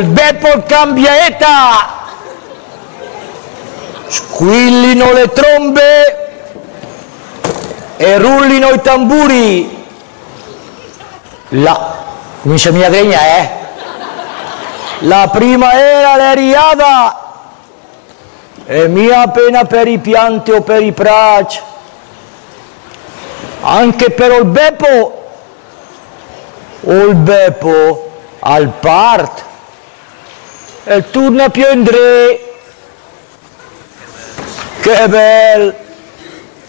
il Beppo cambia età, squillino le trombe e rullino i tamburi. La, comincia mia degna, la prima era l'eriada e mia pena per i pianti o per i praci. Anche per il Beppo, o il Beppo al part, e torna più André. Che bello,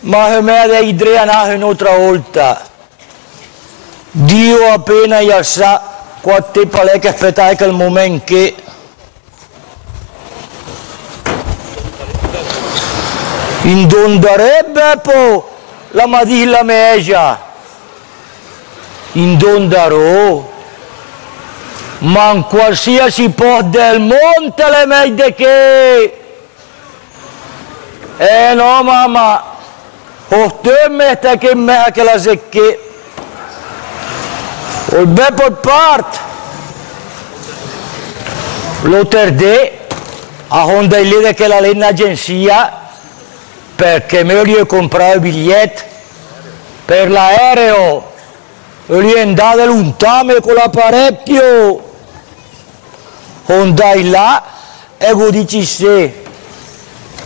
ma che me dei tre andare un'altra volta. Dio appena gli sa quante palè che aspettare quel momento che... Indondare Beppo la madilla megia, indondarò, ma in qualsiasi posto del monte le meglio che... no mamma, ho te mette che me che la secche. Il Beppo part, lo terdè, a onda lì che la lena agenzia, perché meglio comprare il biglietto per l'aereo e gli andare lontano con l'apparecchio. Andai là e dici se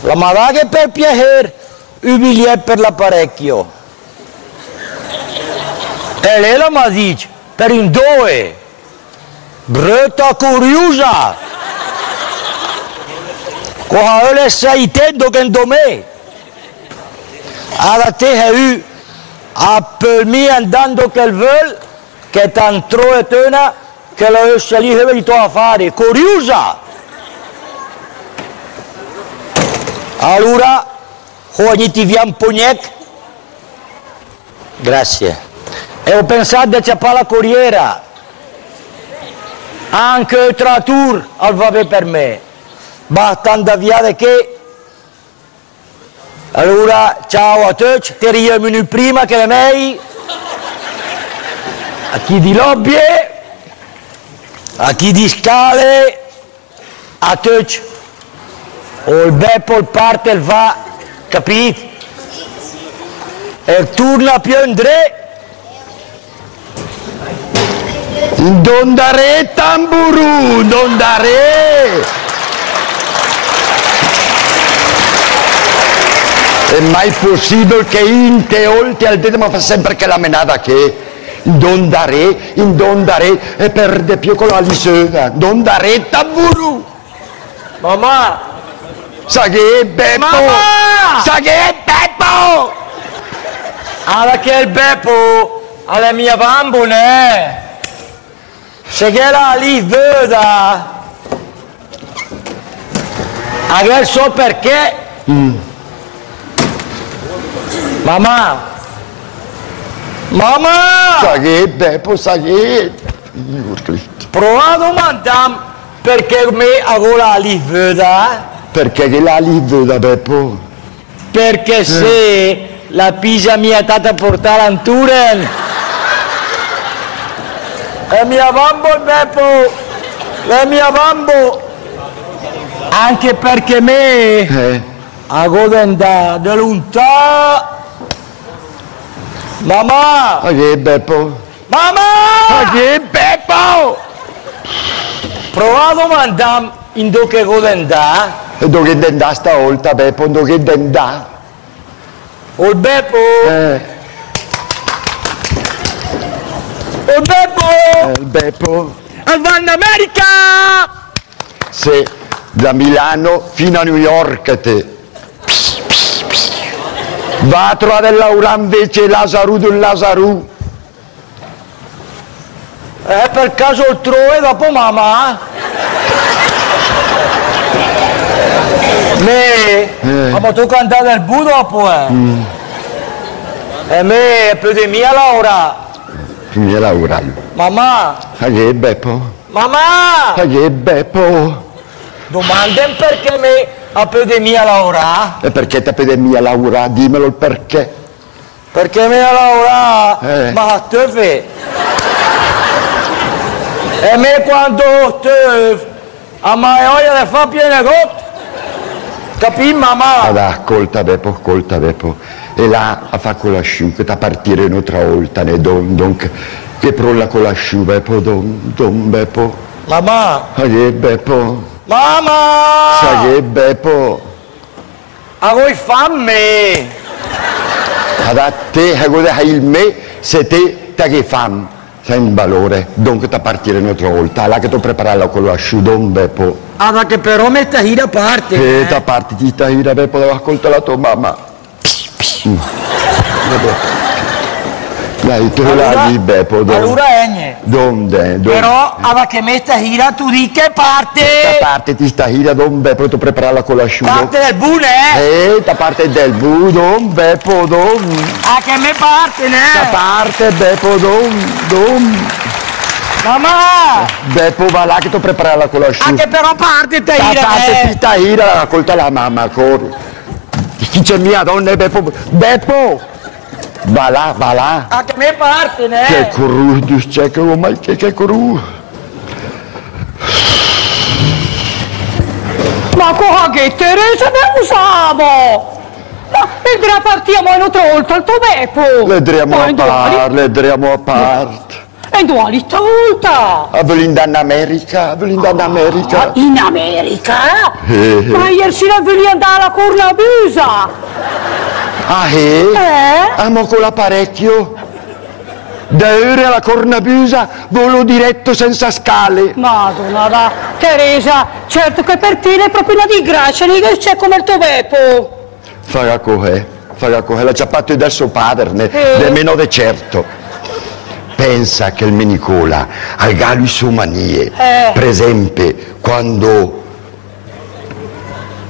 la ma che per piacere il biglietto per l'apparecchio. E lei la mi dice, per in due, brutta curiosa, cosa le stai intendo che in me? Alla te a per me andando che vuol, che tanto è tena, che la lascia lì che tu a fare, curiosa. Allora, oggi ti via un pugnetto, grazie, e ho pensato di ciappare la corriera, anche il trattur al vabbè per me, basta andare via che... Allora, ciao a tutti, 3 minuti prima che le mei, a chi di lobbie, a chi di scale, a tutti. O il Beppo parte e va, capito? E torna più André. Dondare tamburu, dondare! È mai possibile che in te oltre al dedo ma fa sempre che la menata che indondare e perde più con la lisona dondare tamburu Mamma sa che è Beppo Mamma sa che è Beppo alla che il Beppo alla mia bambone se che la lì veda adesso perché Mamma! Mamma! sa che è Beppo sa che Prova a domandare perché me avevo la lì veda perché che la lì veda Beppo perché se la pisa mia tata portare a Turen e mia bambo il Beppo e mia bambo anche perché me avevo da lontano mamma sa che è Beppo mamma sa che è Beppo prova a domandare in dove godenda e dove dendà stavolta Beppo dove dendà il Beppo il Beppo il Beppo va in America se da Milano fino a New York te va a trovare Laura invece Lazaru del Lazaru per caso il trove dopo mamma me ma tu cantare nel bu dopo e me più di mia Laura mia Laura mamma sa che è Beppo mamma sa che è Beppo domanden perché me a più di mia Laura e perché te pede mia Laura dimmelo il perché perché mia Laura ma te fe e me quando te A ma è voglia di fare piene gotte. Capì, mamma? Allora, colta Beppo. E là a fa con l'asciù, che da partire un'altra volta, ne don, che prolla con l'asciù, Beppo, don Beppo. Mamma? Sai Beppo. Mamma! Sai Beppo. A voi fammi! Allora, te, hai il me, se te che fam. Sei un valore, dunque da partire un'altra volta, là che tu prepararla con l'asciù, don Beppo. Ah, ma che però metta ira a parte. Da parte di ira, Beppo, devo ascoltare la tua mamma. Dai, te la di Beppo, allora egne. Donde? Però, ava che metta ira, tu di che parte? Da parte di sta ira, don Beppo, tu prepararla con l'asciugo. Parte del bune, da parte del bu, don Beppo, don. Ah, che me parte, ne? Da parte, Beppo, don. Mamma! Beppo, va là che tu prepararla con l'asciugo. Anche però parte te ira, da parte di sta ira, ascolta la mamma, corri. Dice mia donna, Beppo! Va là. A che me parte, ne? Che corru, dice che ormai che corru. Ma cosa che Teresa ne usavo? Ma vedrà partiamo un'altra volta al tuo Beppo. Vedremo a parte. E dove volta? A Belinda America. In America? Ma ieri sera volevi andare alla Cornabusa. Amo con l'apparecchio. Da ore alla Cornabusa, volo diretto senza scale. Madonna, Teresa, certo che per te è proprio una disgrazia, che c'è come il tuo Beppo. Faga cohe, l'ha già fatto del suo padre, nemmeno de certo. Pensa che il Menicola al gallo i suo manie, per esempio, quando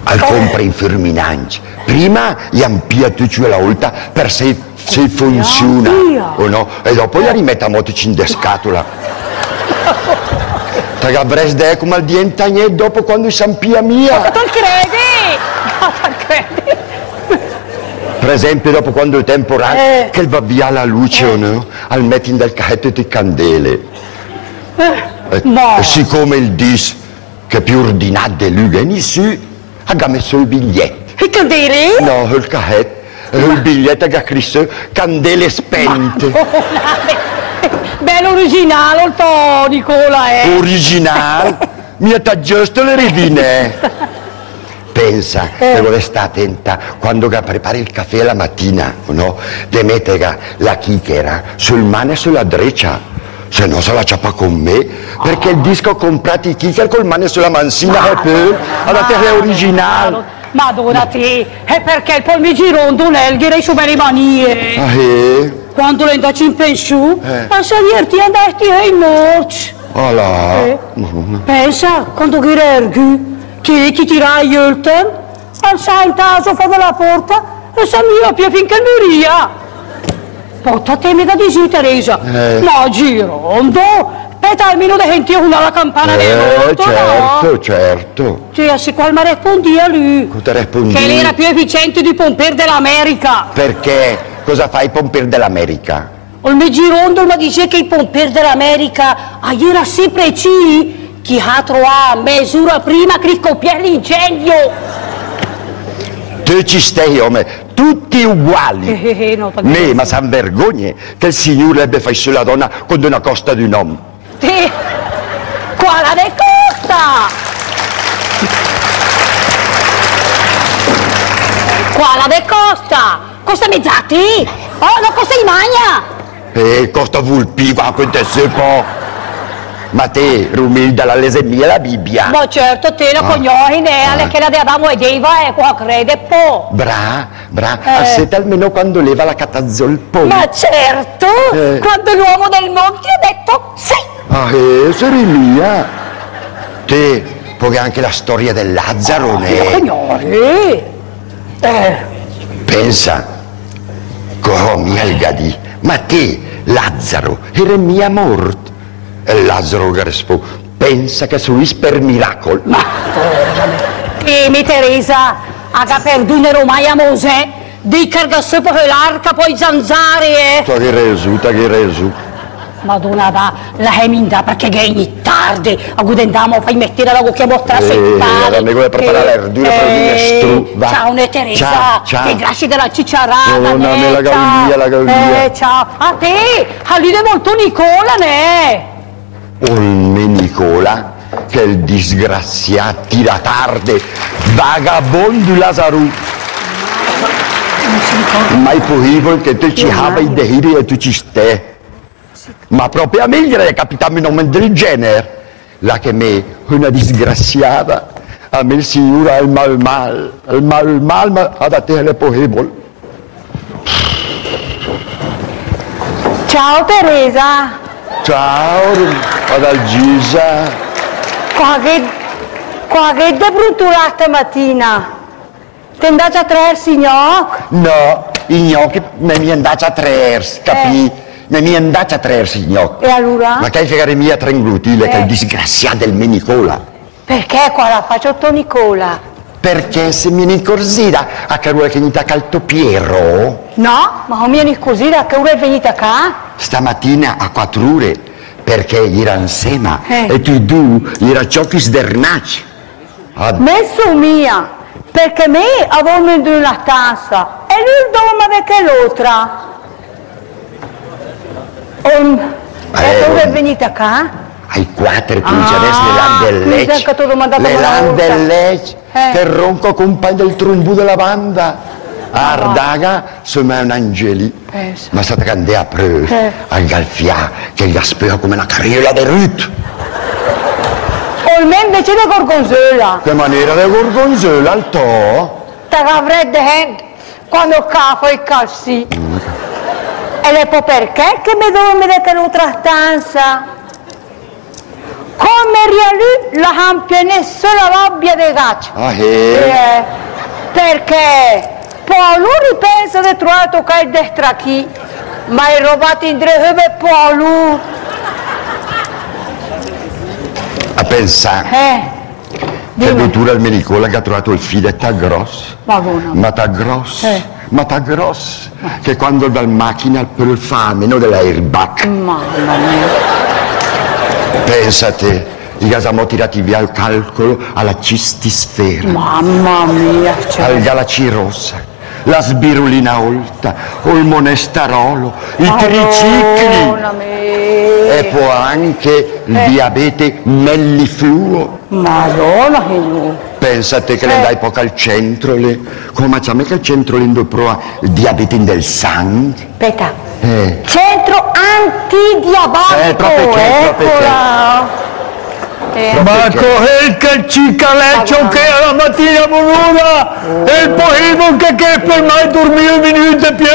al compra in Firminanci, prima gli ampia tutto la volta per se funziona o no, e dopo gli rimette a motici in de scatola. Te avresti come al dientagne dopo quando si ampia mia. Ma te credi? Per esempio dopo quando il temporale che va via la luce o no, al metti del cahetto di candele. E siccome il dis che più ordinato di lui su, ha messo il biglietto. E candele? No, il cahetto, il biglietto che ha scritto candele spente. Bello originale il tuo Nicola, Originale? Mi ha giusto le rivine. Pensa, devo stare attenta quando prepari il caffè la mattina, no? De mettere la chicchera sul mano e sulla dreccia, se no se la ciappa con me, perché il disco ho comprato i chiccher col mano sulla mansina e poi, allora te è originale. Madonna te, è perché il polmigirondo l'elghere su belle manie. Quando le andaci in pensione, a salirti andasti in morci. Pensa, quando che chi tira gli ultimi, alza il taso fuori dalla porta e si miopia finché moria. Porta te da dici, Teresa. No, girondo, peta almeno de gente una la campana del mondo, certo. Cioè, se qual mi rispondi a lui? Cosa rispondi? Che lei era più efficiente di pompiere dell'America. Perché? Cosa fai pompiere dell'America? Il mio girondo mi dice che i pompieri dell'America era sempre ci. Chi ha trovato misura prima che scoppiare l'incendio? Tu ci stai, tutti uguali. No, ma san vergogne che il signore ebbe fatto sulla donna con una costa di un uomo. Quale de costa? Quale de costa? Costa mezzati? Oh, non costa in magna? Costa vulpiva, quante se può. Ma te, Rumilda, la lesemia la Bibbia. Ma certo, te la cognoi, che la di Adamo ed Eva, qua crede po'. Bra, assetta almeno quando leva la catazzolpo. Ma certo, quando l'uomo del monte ha detto sì. Seri mia. Te, poi anche la storia del Lazzaro, Cognoi. Pensa, mia il gadì, ma te, Lazzaro, era mia morte. E Lazzaro Garespo pensa che su per miracolo. Ma mi Teresa, ha perduto ormai a Mosè, di cargasse per l'arca, poi zanzare, Che resu. Madonna, la Heminda, perché è tardi, a cui andiamo a fai mettere la cucchia vostra settare. Mi vuoi preparare la verdura per il minestrù, ciao, Teresa, che grazie della cicciarata, la gallia. Ciao, a te, a lì è molto Nicola, ne? Me Nicola, che il disgraziato tira tardi, vagabondo Lazarù. Ma è possibile che tu ci abbia desiderio e tu ci stai. Ma proprio a me è capitato un nome del genere. La che me, una disgraziata, a me il Signore ha il mal, ma ad a te è possibile. Ciao Teresa. Ciao, ad Algisa. Qua che è brutto stamattina? Ti andate a traersi i gnocchi? No, i gnocchi mi andate a traersi, capì? Mi andate a traersi i gnocchi. E allora? Ma che figare mia trenglutile che è il disgraziato del mio Nicola. Perché qua la faccio tuo Nicola? Perché se mi incorsita a che vuole che mi calto Piero? No, ma non mi è così, a che ora è venuta qua? Stamattina a 4 ore, perché era insieme e tu era ciò che sdernacci. Messo mia, perché me avevo in una stanza e lui dove che l'altra. E ora è venuta qua? Ai 4 tu già adesso le landellec che ronco compagno del trombo della banda. Ardaga, insomma è un angeli, ma state candea prove al galfia che gli spera come una carriola di Ruth. O il me invece di gorgonzola. Che maniera di gorgonzola al to? Te l'avrei detto quando cafo i calci. E le po' perché che mi devo mettere in un'altra stanza? Come rialù la campionessa solo robbia dei gatti. Perché? Poi lui ripensa di trovato che è destra chi, ma è rubato in tre e poi lui. A pensare che addirittura il Nicola che ha trovato il figlio è ta grosso, ma ta grosso, che quando dal macchina per il famino dell'airbag. Mamma mia. Pensate. I siamo tirati via il calcolo alla cistisfera. Mamma mia. Al galaci rossa, la sbirulina olta, o il monestarolo, i tricicli. E poi anche il diabete mellifluo. Madonna che no. Pensate che le dai poco al centro, come c'è che il centro lindo prova il diabete del sangue. Aspetta. Centro antidiabetico. Proprio ma quel che cicaleccio che alla mattina buona e il poimo che per mai dormire un minuto più.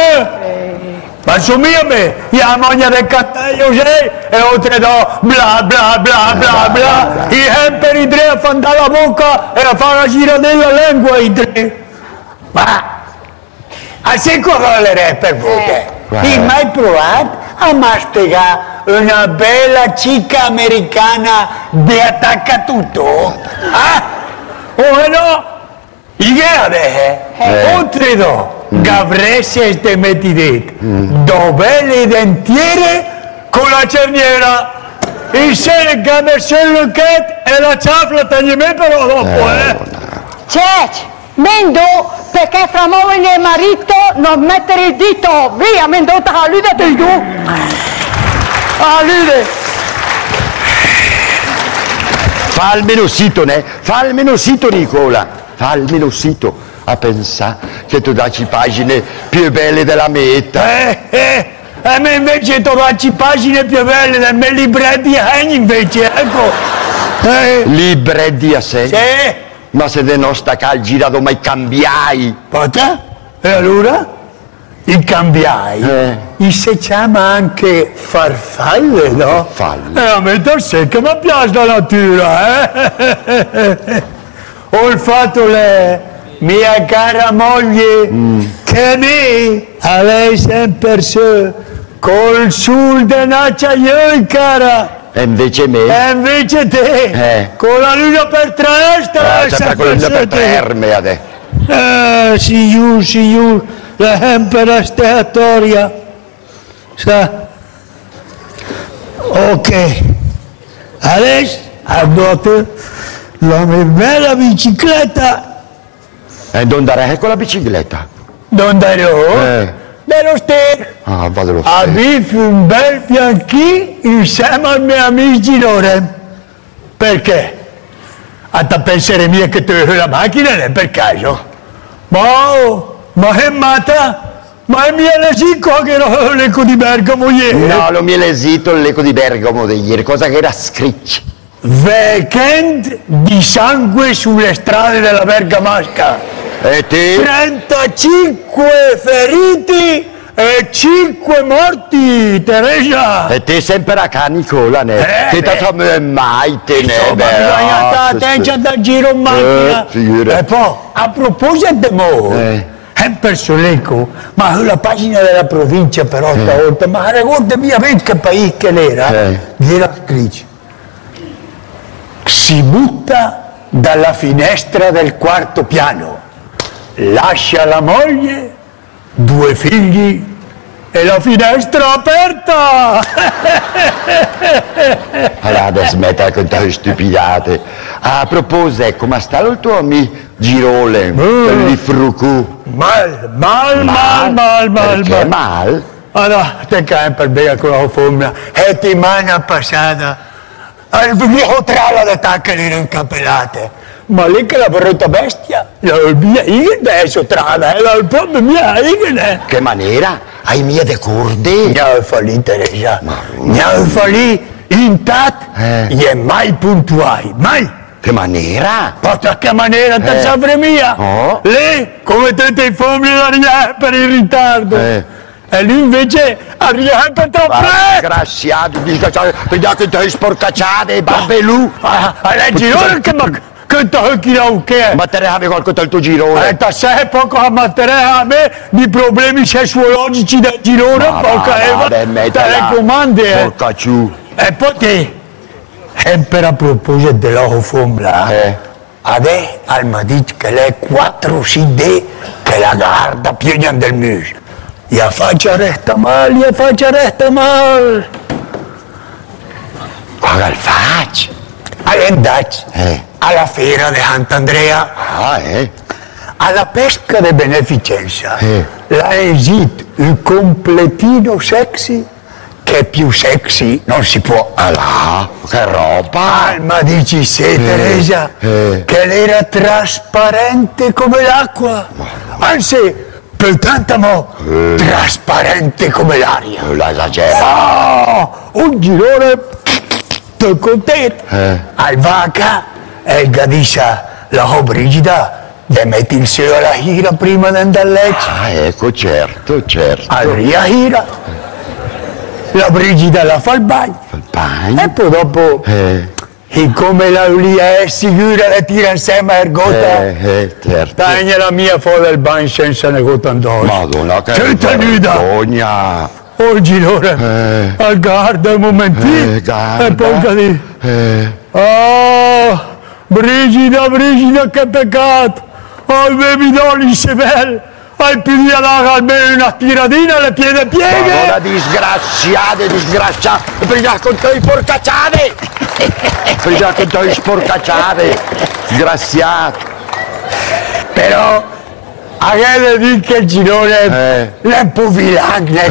Ma insomma me, la moglie del cattaglio sei e oltre da bla bla bla bla bla, i hemperi tre a fare la bocca e a fare la giradella lingua i tre. Ma a secondo le rapper perché? Hai mai provato a masticare una bella cicca americana di attaccatutto? O no? Idea de oltre do, gavresse ste mettidette, dove le dentiere con la cerniera, il sene gamersello e la ciafla tagliame però dopo, Mendo, perché fra moglie e marito non mettere il dito, via, Mendo, a lui da tu. Fa almeno sito, fa almeno sito Nicola, fa almeno sito a pensare che tu dacci pagine più belle della meta. A me invece tu dacci pagine più belle del mio libretti invece, ecco. Libretti a sé? Sì. Ma se de nostra cal girato mai cambiai? Pota? E allora? Il cambiai? Si chiama anche farfalle, no? Farfalle. A me da sé che mi piace la natura, Ho il fatto le mia cara moglie che me a lei sempre su col sul denacciaio cara. E invece me? E invece te, con la luna per testa, sempre con la luna per terme adesso. Signor, la tempera steatoria, sa? Ok, adesso addotte la mia bella bicicletta. E non andare con la bicicletta? Non darò dello Ster. Ah, vado lo A biffi un bel fianchino insieme al mio amico Girone. Perché? A te pensare mia che tu hai la macchina non è per caso. Ma è matta? Ma è mia lesico che era l'eco di Bergamo ieri? No, non mi è l'esito l'eco di Bergamo di ieri, cosa che era scritto. Weekend di sangue sulle strade della Bergamasca. E te? 35 feriti e 5 morti, Teresa. E te sempre a canicola, ne? Che tanto mai te ne? Insomma, bisogna stare attenti da giro in macchina. E poi, a proposito di mo, è perso l'eco, ma la pagina della provincia però stavolta, ma ricorda mia che paese che era, gli era scritto. Si butta dalla finestra del quarto piano, lascia la moglie, 2 figli e la finestra aperta! Allora, smettila con queste stupidate. A proposito, come sta il tuo amico Girone, quello di Frucù? Mal. Perché mal? Allora, te cai per bene con la femmina, settimana passata, al viejo trala da tacca lì in cappellate. Ma lì che la brutta bestia, la mia adesso trala, è la propria mia igene. Che maniera? Hai mia de corde? Mi ha fallito, Teresa, mi ha fallito intatto e mai puntuali, mai. Che maniera? Porta che maniera, te sapere mia? Oh. Lì, come tutti i femmini, arriva per il ritardo. E lui invece arriva per troppo. Disgraziato, perché ti hai sporcacciate, barbelù. Lei girone che ti ha che? Ma te ne avevi qualcosa al tuo girone? Te sei poco a mettere a me di problemi sessuologici del girone, poca Eva, te le comandi, Porca ciù. E poi te, sempre a proposito della femmina, adesso al madit che lei 4 CD che la guarda piena del muso. La faccia resta male, la faccia resta male. Guarda il faccia. All'andazzo, alla fiera di Sant'Andrea, alla pesca di beneficenza, la esito il completino sexy, che più sexy non si può. Allà, che roba! Ma dici se, Teresa, che l'era trasparente come l'acqua, anzi, per tanto trasparente come l'aria. La esagera. Un girone contento. Al vaca e Gadiscia la brigida de metti il seno alla gira prima di andare a letto. Ecco, certo. Allora gira, la brigida la fa il bagno. E poi dopo, e come la Ulia è sicura, la tira insieme a Ergota. Certo. Taglia la mia fuori dal bagno senza una gota addosso. Madonna, che vergogna! Oh girone, guarda un momentino, e poi di... Oh, Brigida, che peccato! Oh, mi doni il sebel! Hai più di almeno una tiratina alle pieghe! Madonna, disgraziate! Prima con te porcacciate! Disgraziato! Però, a che dire che il girone è un po' vilagna,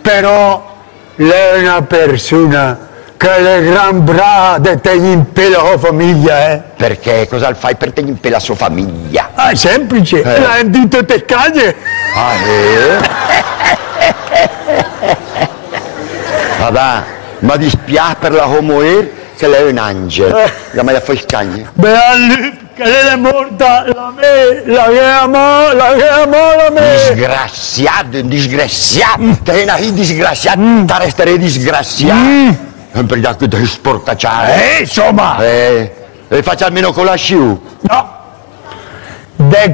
però lei è una persona che le gran brade te impela la famiglia, Perché? Cosa fai per te impela la sua famiglia? È semplice, l'ha dito te caglie. Vabbè, ma dispiace per la Homoer che lei è un angelo. La mai fai scaglie? Beh, che lei è morta, la me. Disgraziato! Te ne disgraziato, te resterei disgraziato. Perché tu devi sporcacciare. Insomma. E faccio almeno con la sciù. No.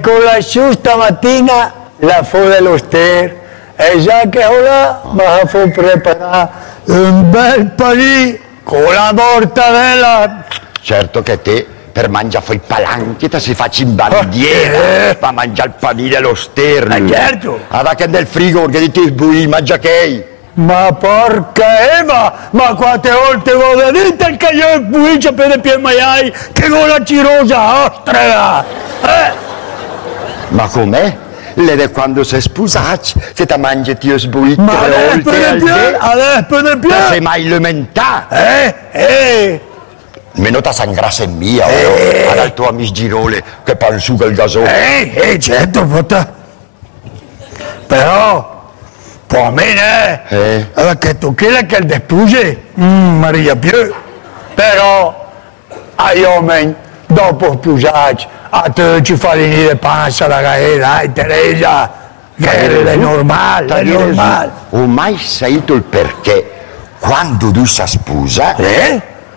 Con la sciù stamattina la fu dello Ster e già che ora mi fu preparare un bel panino con la mortadella. Certo che te per mangiare poi palanchi ti si faccia in bandiera per mangiare il panino dello Ster. Certo. Allora che nel frigo che ti sbui mangia che Ma porca Eva, ma quante volte voi dite che io qui per le piedi maiai che con la cirosa ostra? Ma com'è? Lei quando sei sposati, se ti mangi ti sbuiti Ma adesso per le piedi? sei mai alimentato? Meno ti sangrasse mia, al tuo amico Girole che parla su quel gasone. Certo, potta. Però, può bene, perché tu che il depuge, Maria più. Però, ai uomini, dopo sposati, a te ci fa venire panza la gaela, Teresa, che è normale, è normale. Ho mai sentito il perché quando tu si sposa,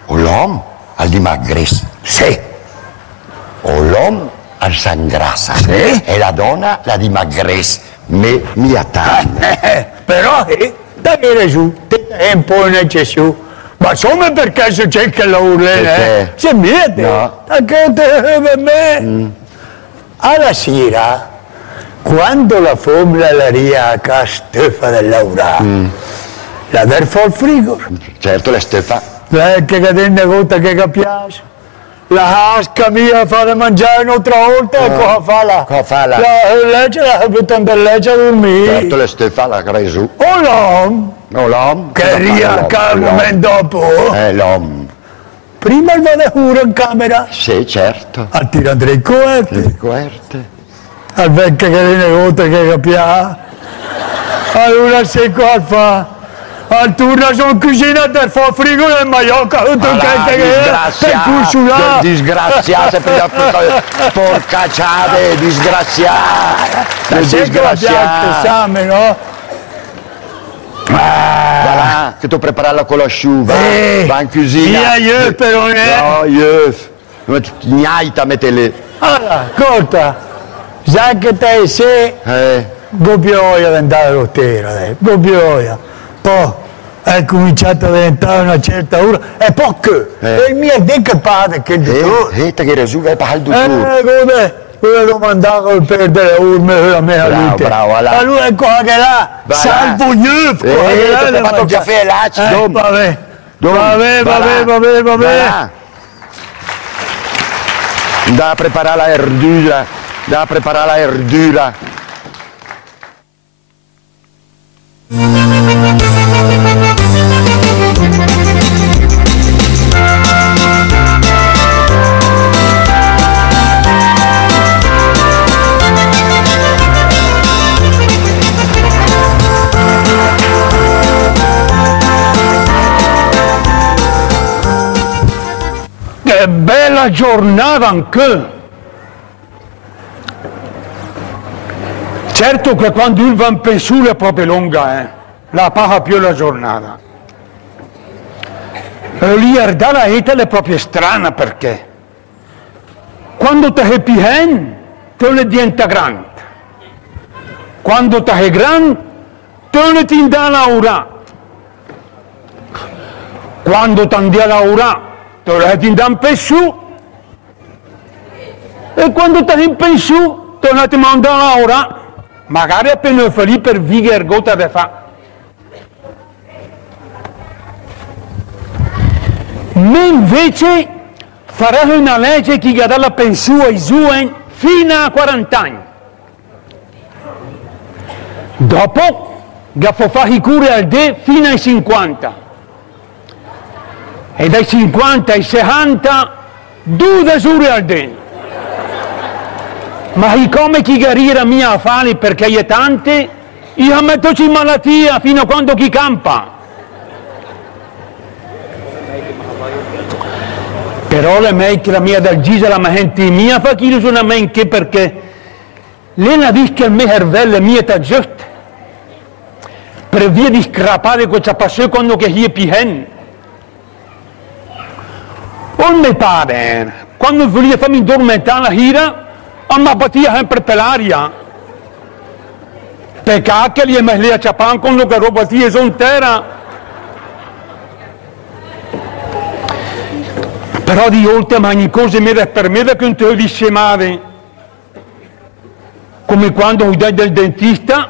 l'uomo al dimagrisse. Sì. O l'uomo al sangrassa. Sì. E la donna la dimagrisse. Mia taglia. Però, dammi su, è un po' in eccesso. Ma insomma perché se c'è che la urlene? Se miete? No. Perché per me? Alla sera, quando la femmina la ria a casa stufa dell'aura, la ver fuori frigo. Certo, le stefa. Lei che cadenne gota che piace. La asca mia fa da mangiare un'altra volta e cosa fa la? Cosa fa la? Lei ce la butta per legge a dormire. Certo, le stefa la cresu. Oh l'uomo! No, l'uomo. Che riacca il momento dopo. L'uomo. Prima il vade pure in camera. Sì, certo. A tirare i coerti. Le coerte. Al vecchio che ne gota che capia. Allora se qua fa. Al turno sono cucinato per fare frigo nel Maiorca, tutto disgraziato, disgraziato, porcacciate, disgraziato, disgraziato, no? Va là, che tu preparare la colasciuva, va in cucina. Io però no, io, niente, mettele. Allora, ascolta, sai che te sei, gobbioia diventare lottera, gobbioia. Poi è cominciato a diventare una certa ora e poi che il mio che padre che te che resuga e parla di come lo mandavo per perdere urme a me a lui allora è qua che là salvo io ti ho fatto il caffè là vabbè da preparare la erdura Che bella giornata anche! Certo che quando il va in pensione è proprio lunga, la paga più la giornata. E lì la vita è proprio strana perché quando ti è pieno, te ne diventa grande. Quando ti è grande, te ne ti dà laura. Quando ti dà laura, te ne ti dà in pensione. E quando ti è in pensione, te ne ti manda laura. Magari appena felice per vigare gota da fa. Ma invece farà una legge che dà la pensione ai suoi fino a 40 anni. Dopo, può fare i cure al D fino ai 50. E dai 50 ai 60, 2 sure al D. Ma come chi garira mia affari perché è tante, io mettoci in malattia fino a quando chi campa. Però le meiche la mia dal Gisa la gente mia fa chi sono menche perché lei la dice che il mio cervello è mia giusto. Per via di scrapare questa passione quando che è pieno. Non mi pare, quando voglio farmi dormentare la gira, ma battia sempre per l'aria. Peccato che gli è meglio a Ciapan con lo che roba ti è son terra. Però di oltre ogni cosa mi è per me che non te lo dicemave. Come quando ho detto del dentista,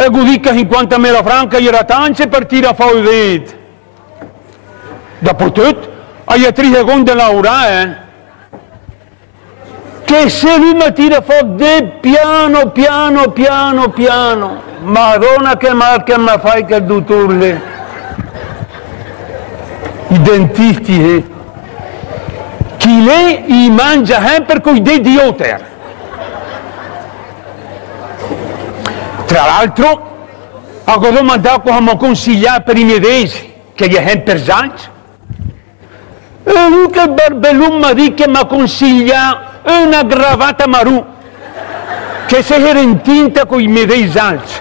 E così che 50.000 franchi era tanto per tirare fuori il dito. Dopotutto, hai 3 secondi a lavorare, che se lui mi tira fuori piano, Madonna che mal che mi fai che dottore. I dentisti, chi lei mangia sempre con i denti otter. Tra l'altro, a cosa mi ha dato come consigliare per i miei desi, che gli è per Zanz. E lui che barbellum mi ha detto che mi consiglia una gravata marù, che si era intinta con i miei dei Zanz.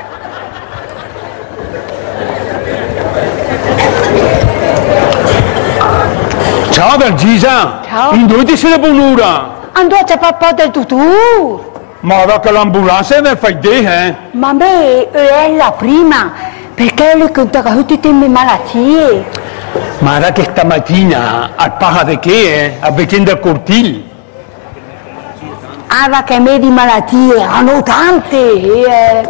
Ciao Dalgisa! Ciao! In dove ti sei buon'ora? Andate a papà del tutù! Ma ora che l'ambulanza ne fai te, Ma me è la prima, perché le conta tutte le mie malattie. Ma era che stamattina al paga di che, a vicenda del cortile. Ah, che me di malattie hanno tante.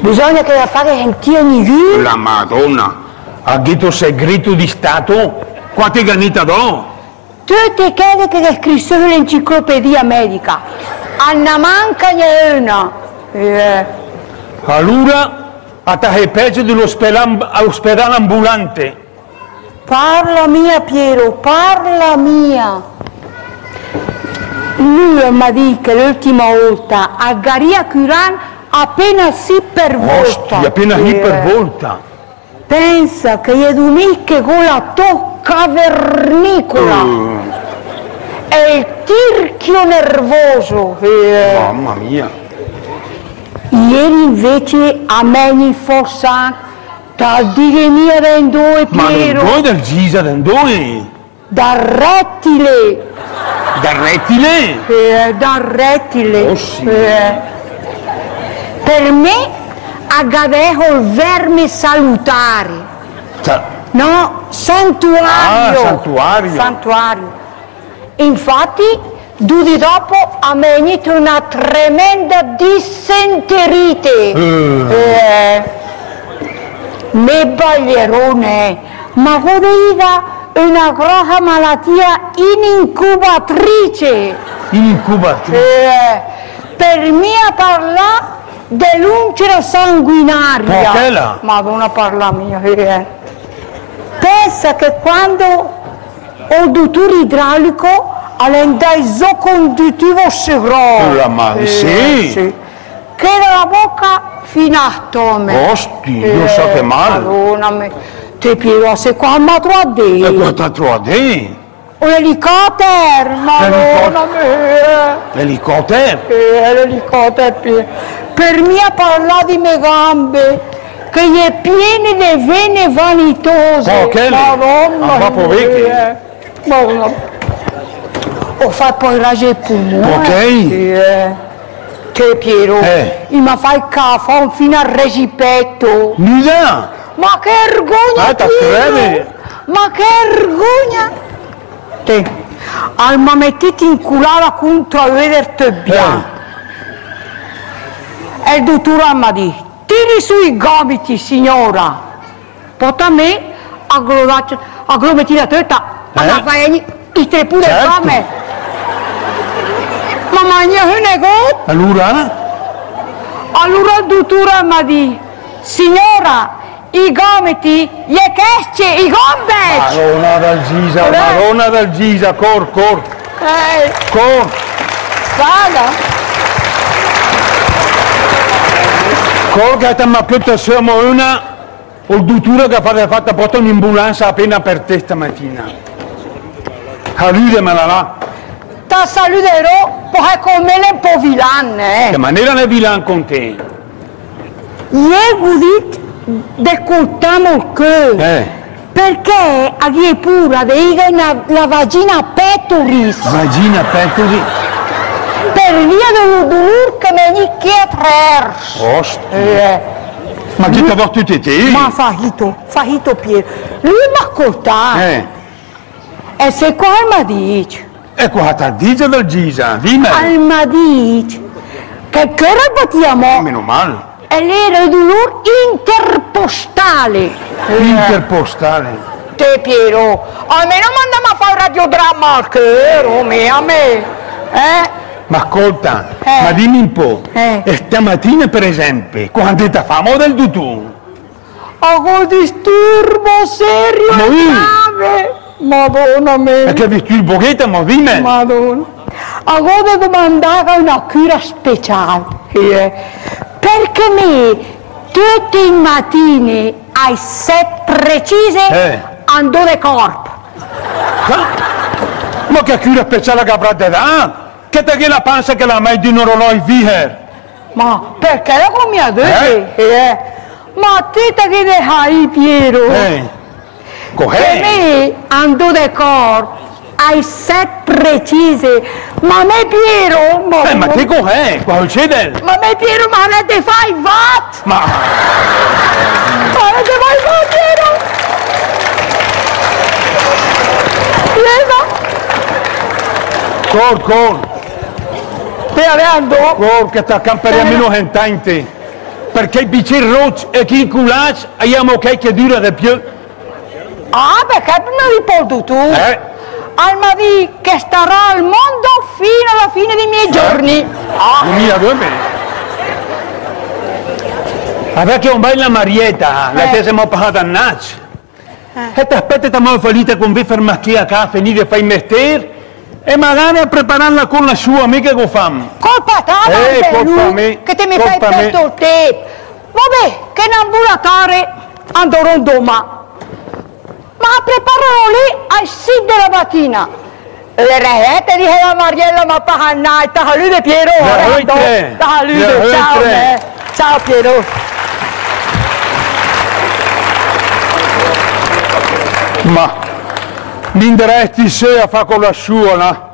Bisogna che la fare sentire ogni La Madonna! Ha detto segreto di Stato? Quante ganite do? tutte quelle che è scritto nell'enciclopedia medica. Anna manca ne una. Allora, a te è peggio dell'ospedale ambulante. Parla mia Piero, parla mia. Lui mi ha detto che l'ultima volta a Garia Curan appena si per volta. Ostia, appena lì per volta. Pensa che gli domenica con la tocca vernicola. È il tirchio nervoso. Mamma mia. Ieri invece a me mi forza da dire mia vendoi Ma non Piero. vuoi del Gisa, da dove? Da rettile. Dal rettile? Da rettile. Oh, sì. Per me aggavevo il verme salutare. No, santuario. Ah, santuario. Santuario. Infatti, 2 giorni dopo a me è venuta una tremenda dissenterite. Me baglierone, ma voleva una grossa malattia inincubatrice. Incubatrice? Per mia parla dell'uncera sanguinaria. Perché là? Madonna parla mia. Pensa che quando ho il dottore idraulico all'endai isoconduttivo segreto. La madre, sì. Che dalla bocca fino a stome. Osti, io so che male. Madonna me. Te Piero, se qua mi trovi. E qua ti trovi? Un elicottero, madonna mia. L'elicottero? L'elicottero. Per mia parla di mie gambe, che gli è piene di vene vanitose. Oh, che Madonna proprio vecchie. Madonna. Ho fatto poi raggi il polmone. Ok. Te Piero, mi fai il caffè fino al recipetto. Mila! Ma che vergogna, ti Piero! credi? Ma che vergogna! Te, al mamettiti inculava contro a vederti bianco. E il dottore mi ha detto, tiri sui gomiti, signora. Poi a me, aggrometti la testa, ma fai i 3 pure Certo. fame. Ma mangia un negozio. Allora il dottore mi ha detto, signora, i gomiti, gli esce, i gombe! Madonna del Gisa, cor. Cor. Vada. Cor che ti ha più siamo una, o il dottore che ha fatto portare un'ambulanza appena per te stamattina. Salutemela là. Ti saluterò, poi con me un po' vilane. Che maniera ne vilan con te? Ieri ho detto decoltiamo il cuore, perché hai pure la vagina petoris, Vagina pettori. per via del dolore che mi chiede Ostia. Ma che ti va tutti te? Ma fahito Piero, lui mi ha ascoltato, e se qua mi dice, E qua ti dice del Gisa, dimmi. mi dice, che ora battiamo, Meno male. è l'era dolore interpostale. Interpostale. Te Piero, a me non mandiamo a fare un radiodramma al chero, a me. Ma ascolta, ma dimmi un po', stamattina per esempio, quando ti famo del tutù? Ho disturbo serio e grave. Madonna mia. Perché disturbo che ti muovi? Madonna. Ho domandato una cura speciale. Perché me tutte le mattine ai 7 precise ando de corpo. Ma che cura speciale che avrà da? Che te che la pensa che la mai di un orologio via? Ma perché la come ha detto? Ma te che ne hai, Piero? Che me ando de corpo ai 7 precise. Ma me Piero? Ma che cos'è? Qua succede? Ma me Piero, ma ne te fai vat? Ma ne te fai vat, Piero? Cor. Stai avendo? Cor, che sta camperiamo meno gentante. Perché i bicchieri rotti e chi culacci abbiamo che dura di più. Ah, perché non li porti tu? Alma di che starà al mondo fino alla fine dei miei giorni. Mia dove? Ma perché non vai la Marietta? La che siamo passata a Nac. E ti aspetta che mi fallita con vi fermacchia a caffè, venire a fare il mestiere e magari a prepararla con la sua amica che fanno. Colpa tua, colpa me. Che te mi fai tutto il tempo. Vabbè, che in ambulatorio andrò domani. Ma preparano lì alle 6 della mattina. Le rete di la Mariella ma pahannai, tahalude Piero. Tahalude, ciao. Ciao Piero. Ma l'indiretti se a fa con la sua, no?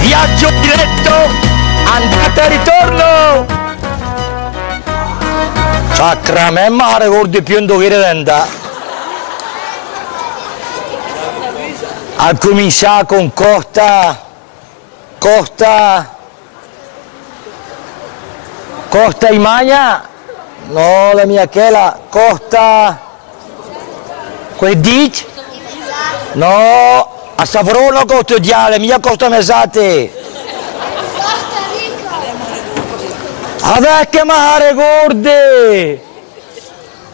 Viaggio diretto, andata e ritorno! Sacramento, ma ricordi più in dove andare. A cominciare con Costa Imagna, no, la mia chela, Costa, quel dic? No, a Savrono Costa Diale, mia Costa Mesate. Costa Rica. Adesso che mi ricordi?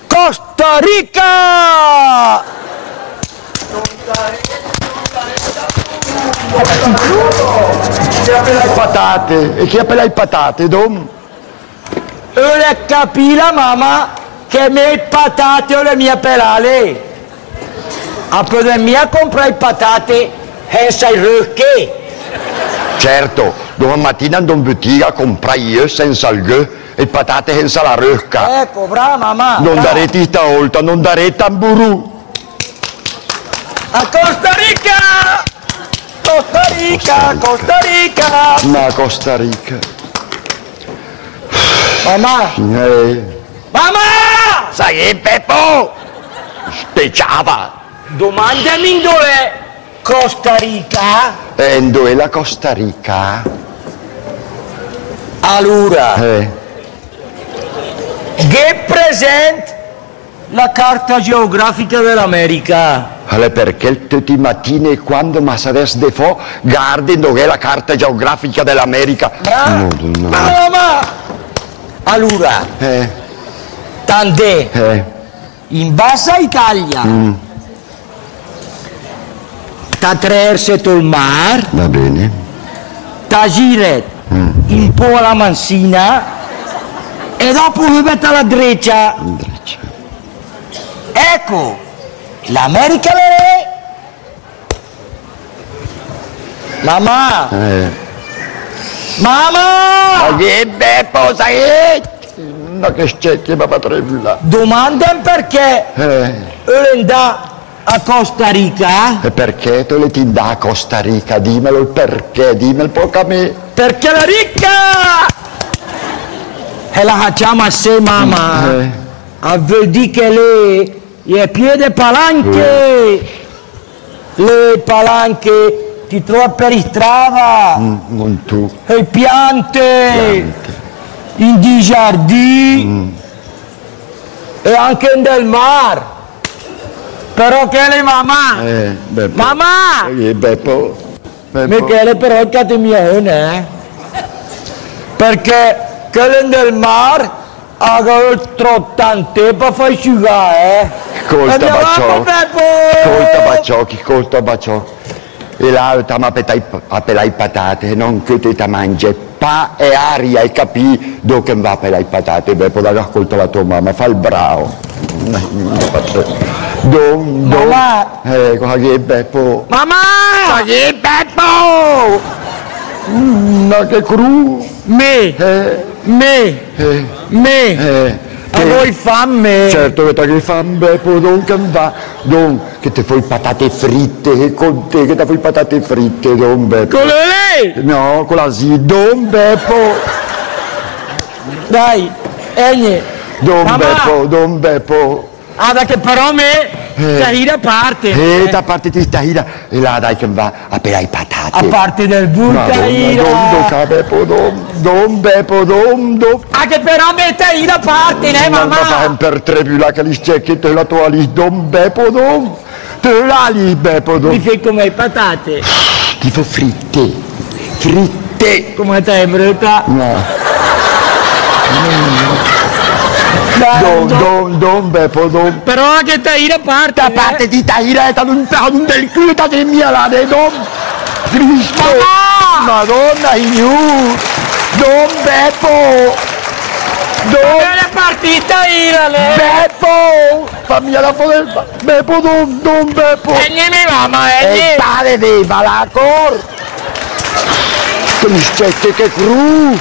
Costa Rica! Chi appella le patate? E chi appella le patate, dom? Ora capì la mamma che le patate o le mie pelale. A per mia comprare patate e sai perché? Certo, domani mattina andò in bottega a comprare io senza il ghe e patate senza la rocca. Ecco, brava mamma. Non darete stavolta, non darete tamburu. A Costa Rica! Costa Rica, Costa Rica! Ma Costa Rica. Mamma! Mamma! Sai Peppo? Speciava! Domandami dov'è Costa Rica? E dov'è la Costa Rica? Allora, che presenta la carta geografica dell'America? Allora perché tutti i mattini quando mi saresti de fo guardi dov'è la carta geografica dell'America? Brava! Mamma! Allora, tant'è, in bassa Italia, t'attraversa il mare, Va bene. t'agire un po' alla mansina e dopo vi mette alla dreccia. Ecco, l'America è... Mamma! Mamma! Ma che Beppo, sai? Ma che scecchia mi fa tremare. Domanda perché? Olenda a Costa Rica? E perché te le ti dà a Costa Rica? Dimmelo il perché, dimmelo poco a me. Perché la ricca! E la facciamo a sé, mamma. A vedi che le piede palanche. Le palanche ti trovi per strada. Non tu. E piante. In di giardini. E anche nel mare. Però che le mamma? Mamma! Beppo. Michele però è catemione, perché quelle del mare hanno troppo per far asciugare, Colta baciò. E là stiamo a pelare le patate, non che te mangi, pa e aria, e capì dove va a pelare le patate, Beppo, dai, ascolta la tua mamma, fa il bravo. Mamma! Cosa che è Beppo? Mamma! Cosa che è Beppo? No, che cru! Me! A voi fame! Certo che ti fame, Beppo, non che va, non che ti fai patate fritte, che con te che ti fai patate fritte, don Beppo. Con lei! No, con la sì, don Beppo. Dai, Egne! Don Beppo. Ah, da che però me stai da parte! Da parte ti stai da, e là dai che va a pelare le patate. A parte del burcaira! Don Beppo. Ah, che però me stai da parte, mamma! Non fa per tre più là che li stecchi, te la tua lì, don Beppo, te la lì, Beppo, Mi fai come le patate? Tipo fritte. Come te, brutta? No. Don Beppo, però che stai da parte! Da parte di Taireta, non del culo di mia là, don Cristo! Madonna, don Beppo! È partita Irale! Beppo! Fammi la foto Beppo, don Beppo! Egnimi mamma, E pare di balacor! Che mi scecche che cru!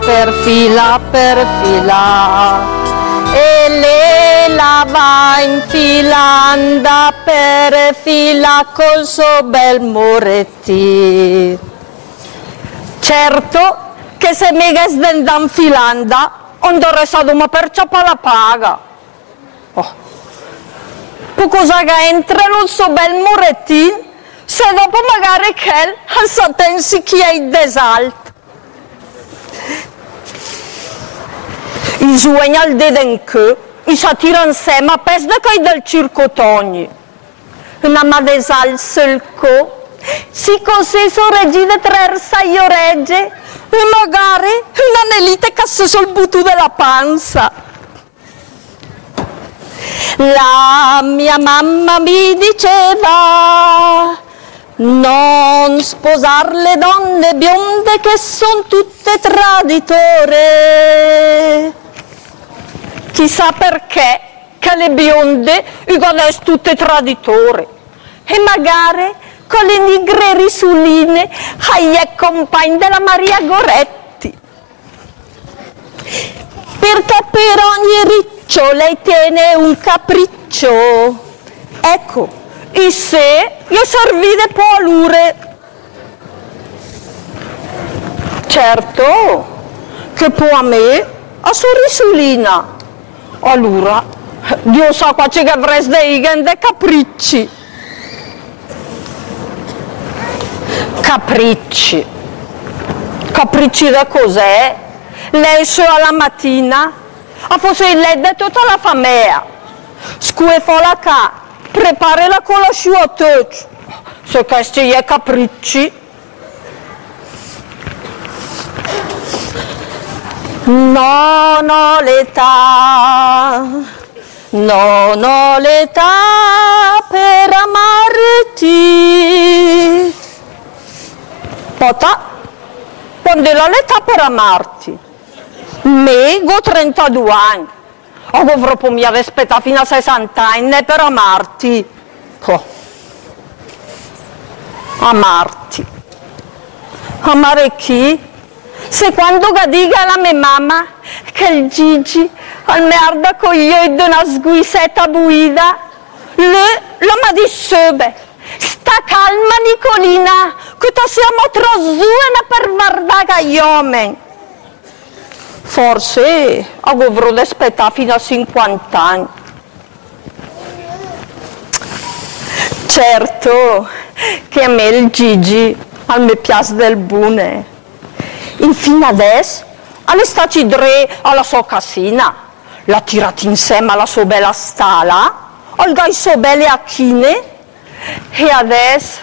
Per fila e lei la va in Finlandia per fila col suo bel muretti. Certo che se mi sdenda in Finlandia non dovrei stare ma per ciappa la paga. Tu cosa che entra nel suo bel muretti se dopo magari che sa pensi chi è il desalto. I suoi al dedenche, i s'attira insieme a pesda che del circotogni. Una madesal selco, si così sorregge trersa io regge, e magari un anelite casse sul butù della panza. La mia mamma mi diceva non sposar le donne bionde che sono tutte traditore. Chissà perché che le bionde sono tutte traditore e magari con le nigre risuline ai compagni della Maria Goretti. Perché per ogni riccio lei tiene un capriccio. Ecco, e se io servire può allure. Certo che può a me a sua risulina. Allora, Dio sa qua c'è che avresti dei capricci. Capricci. Capricci da cos'è? Lei su alla mattina, a forse lei da tutta la famiglia. Scuefa la ca, prepara la conosciuta. Se questi è capricci. Non ho l'età per amare ti. Pota, quando l'età per amarti, me ho 32 anni, avrò per mi aspettare fino a 60 anni per amarti. Oh. Amarti. Amare chi? Se quando dica alla mia mamma che il Gigi al merda con io e una sguisetta buida, la mi disse, sta calma Nicolina, che ti siamo trozzune per guardare gli uomini. Forse avrò da aspettare fino a 50 anni. Certo che a me il Gigi mi piace del bune. Infine adesso, all'estate alla sua casina, l'ha tirata insieme alla sua bella stala, al suo belle acchine, e adesso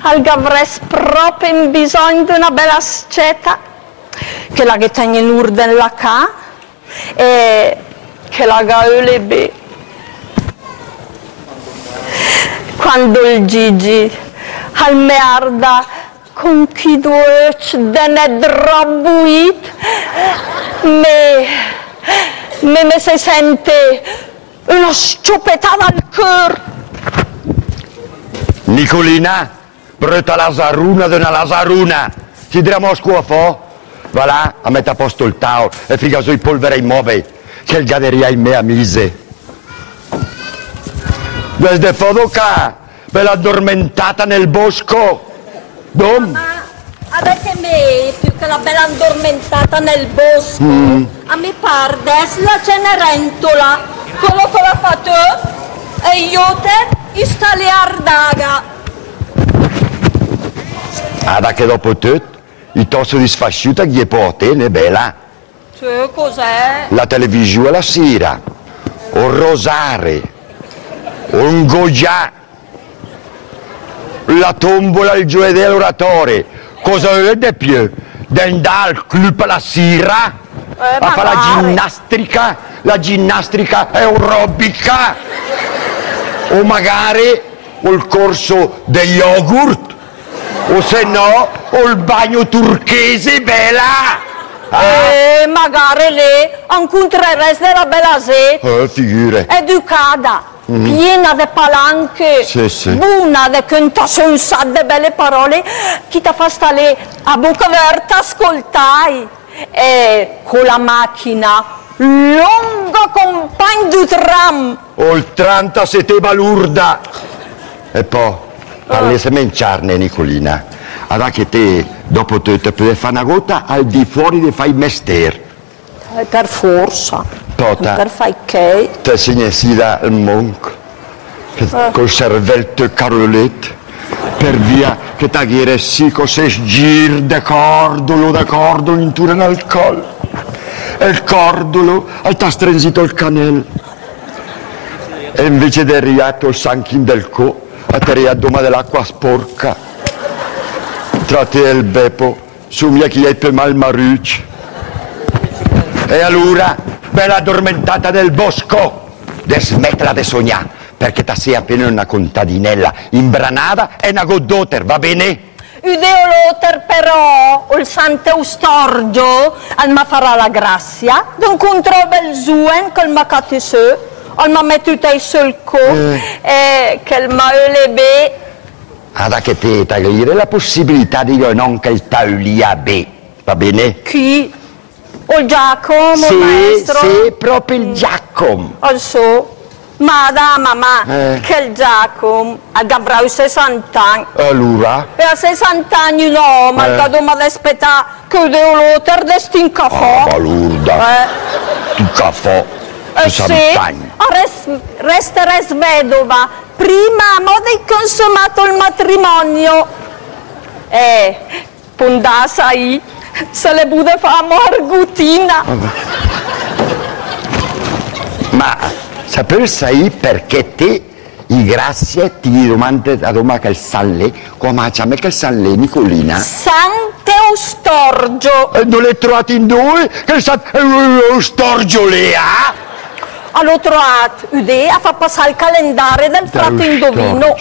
avresti proprio bisogno di una bella sceta che la tiene in ordine la ca e che la gaule be. Quando il Gigi al merda con chi due dene drabuit me si sente una scioppetata al cuore. Nicolina, brutta Lazaruna di una Lazaruna, ci diremo a scuola, va là a mettere a posto il tavolo e figa sui polvere immobili, che il gaderia in me a mise. Desde fodoca, bella addormentata nel bosco. Dom? Ma avete me più che la bella addormentata nel bosco? A me pare la Cenerentola, quello che l'ha fatto e io te sta lì a ardaga. Da che dopo tutto, il tosso di sfasciuta che gli porta, ne bella. Cioè, cos'è? La televisione la sera, un rosare, un gogia, la tombola, il giovedì all'oratore. Cosa volete più? D'andare al club la sera a fare la ginnastica aerobica o magari il corso degli yogurt o se no o il bagno turchese bella. Magari lei incontreresti la bella sera educata, piena di palanche, buona di cantasse un sacco di belle parole, chi ti fa stare a bocca aperta ascoltai e con la macchina lunga compagno di tram. O il 37 balurda. E poi, parli semenciarne Nicolina, allora che te dopo tutto puoi fare una gota al di fuori di fai mestiere. Per forza. Tota, per fai che? Te segni da il monco, col cervello carolette, per via che tagliere sì cos'è gir de cordolo intorno al collo. E il cordolo al t'ha strenzito il canello. E invece del riatto il sanchin del co, a te riaddoma dell'acqua sporca. Tra te e il beppo, su mia chi è per mal marucci. E allora, bella addormentata del bosco, de smetterla di sognare, perché ti sei appena una contadinella imbranata e una goddotter, va bene? Ideoloter però, il Sant'Eustorgio, al ma farà la grazia, d'un contro bel zuen, che il ma catti su, al ma mettute sul co, e che il ma elebe. Da che te tagliare la possibilità di non che il taulia be, va bene? Chi? O il Giacomo, sì, maestro? Sì, proprio il Giacomo. Also, ma da mamma, che il Giacomo avrà 60 anni. Allora? E a 60 anni no, ma da domani aspetta che devo lottare di un caffè. Balurda, tu caffè, 60 anni. Resterei vedova, prima mo di consumato il matrimonio. Punda sai, se le bude famo argutina. Ma sapere sai perché te i grassi ti domanda che il Sanle, come c'è che il Sanle Nicolina? Sant'Eustorgio. Non l'hai trovato in due? Che il Sant'Eustorgio lì ha? Allora trovato, a fa passare il calendario del frate indovino.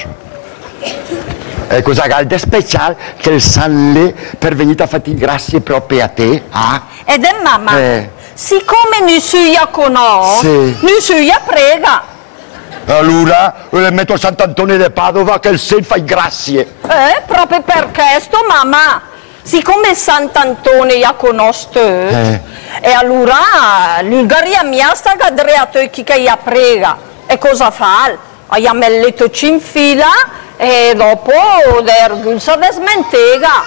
E cosa calda speciale che il sangue per venire a fare i grassi proprio a te? Ah? Ed è mamma, siccome nessuno conosce, nessuno prega. Allora le metto a Sant'Antonio di Padova che il sen fa i grassi. Proprio per questo, mamma, siccome Sant'Antonio la conosce, e allora l'Ungaria mia sta cadreato chi che la prega. E cosa fa? Ha messo in fila e dopo l'ergulsa desmentega.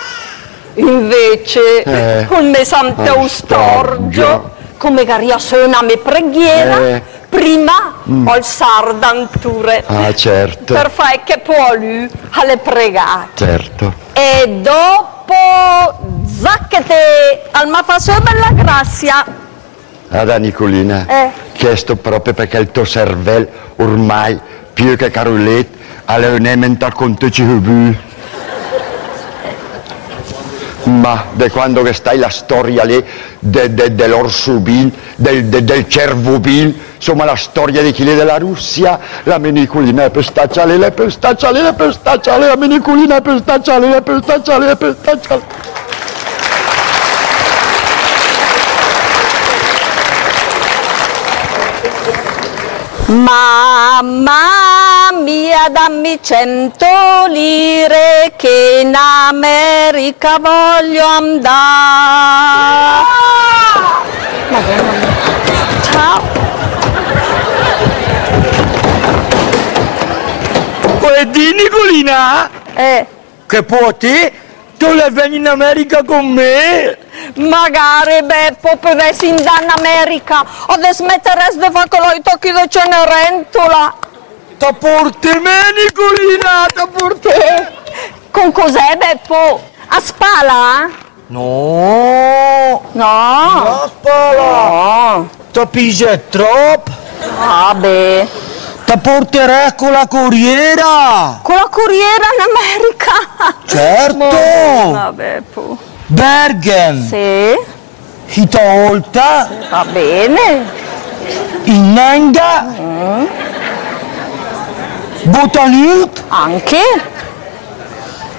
Invece, con me Santo Storgio, come garia suona me preghiera, prima ho il sardanture. Ah, certo. Per fare che poi lui alle pregate. Certo. E dopo, zacchete, al ma fa sua bella grazia. Ada Nicolina, chiesto proprio perché il tuo cervello ormai, più che Carolette, alle un'ementa con te ci vuoi. Ma da quando che stai la storia lì dell'orso bil, del cervo bil, insomma la storia di chi è della Russia, la menicolina è pestacciale, la menicolina è pestacciale. Mamma mia, dammi 100 lire che in America voglio andare. Ciao. E di Nicolina? Che puoti? Tu le vieni in America con me? Magari Beppo potessi andare in America o smetteresti di fare quello i tocchi di Cenerentola. Ti porti me, Nicolina, ti porti. Con cos'è Beppo? A spalla? No. No. A spalla. No. Ti piglia troppo. Vabbè. Ti porterei con la corriera. Con la corriera in America? Certo. Vabbè, Beppo. Bergen. Sì. Hitaolta. Va bene. Innenga. Botanut. Anche.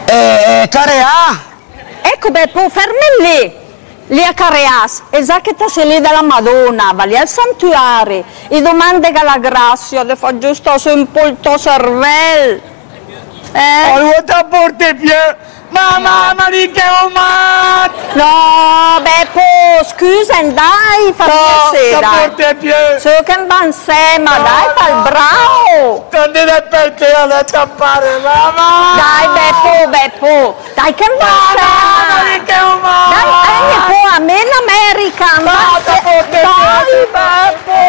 E Carea. Ecco Beppo, fermi lì. Lì a Careas, esatto se lì della Madonna, va lì al santuario, e domande che la grazia, le fa giusto su un po' il tuo cervello. Allora ti porti più. Mamma, ma di che ho matto! No, Beppo, scusa, dai, fammi No, dai. porti più. Su che va insieme, dai, fa il bravo. Non devi per te a tappare, mamma! Dai, Beppo, dai che va Mamma, di che ho matto! Dai, poi a me in America, No, ti porti più. dai, Beppo.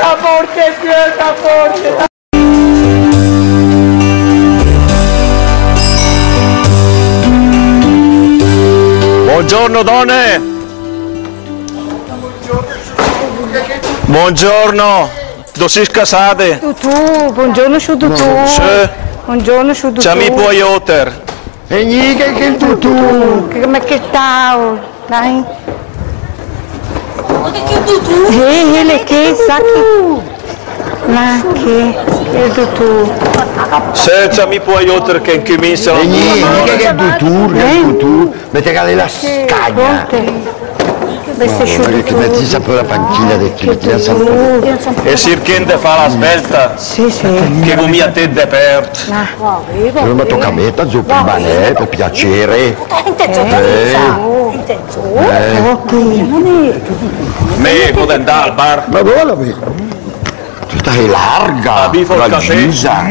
La porti più, la porti. Buongiorno donne! Buongiorno! Dove si scasate? Tu, buongiorno su tu. Sì. Buongiorno su tu. C'è mi puoi aiutare? E niente che il tutù. Ma che stavo? Dai. Le che sa che. Ma che il tutù. Se c'è mi puoi aiutare che incomincia la E niente che il tutù, mette la scagna. Che metti sempre la panchina del cliente, e si chiede fa la svelta. Sì. Che come a te de pert. non mi tocca a me, tanto prima per piacere. Me può andare al bar. Ma dove la vedi? Tutta è larga, bifo il caffè. precisa.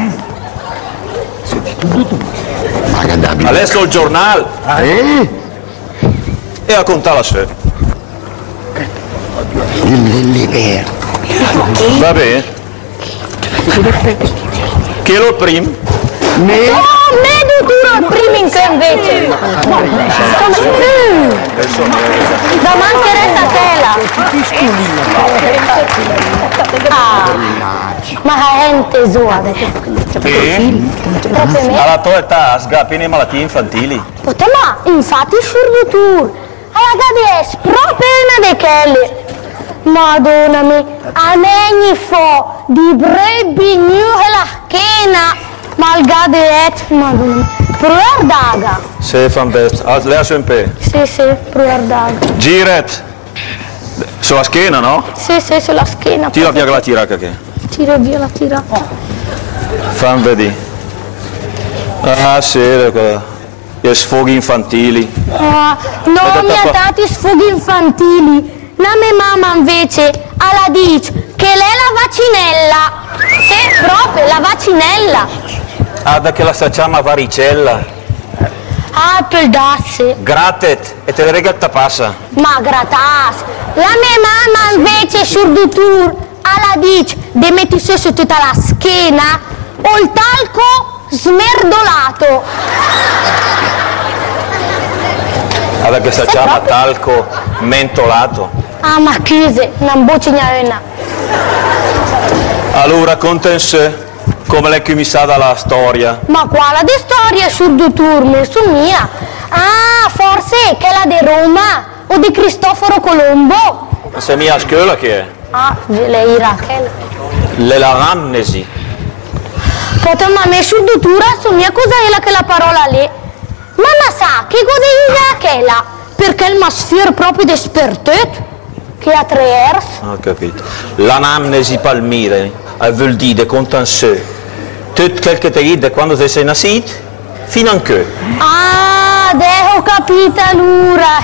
Senti tutto. Ma che andavi? Adesso il giornale e a contare la sera. Il Va bene? Che lo primo? Me? Tu prima in che invece. Da mancheretta tela. Ma gente sua. Alla tua età sgrappini malattie infantili. Ma infatti sul tour alla gabbia è proprio una di quelle. Madonna mia, a me mi fa di brebbi nuove la schiena, malgrado madonna. Provardaga. Sì, fan best. Lea su in pe. Sì, provardaga. Giret. Sulla schiena, no? Sì, sulla schiena. Tira via la tiracca che. Tira via la tiracca. Fan vedi. Ah, sì, gli sfoghi infantili. No, mi ha dato sfoghi infantili. La mia mamma invece alla dice che lei è la vaccinella. Sì, proprio, la vaccinella. Ah, da che la si chiama varicella. Ah, per darsi. Gratet, e te le regatta passa. Ma gratas. La mia mamma invece sul dutur alla dice di metti su tutta la schiena o il talco smerdolato. Ah, da che si chiama talco mentolato. Ah, ma chiuse, non boccignarena. Allora, raccontense come lei che mi sa dalla storia. Ma quale di storia sul dutur, su mia? Ah, forse che la di Roma o di Cristoforo Colombo. Ma se mia scuola che è? Ah, lei era quella. L'anamnesi. Poi ma me sul dutura su mia cosa è la parola lì? Mamma sa che cosa è quella? Perché il masfir proprio di spertet che ha 3 ers. Ho capito. L'anamnesi palmire vuol dire contansè. Tutto quel che ti ride quando ti sei nascito, fino a che. Ah, ho capito allora.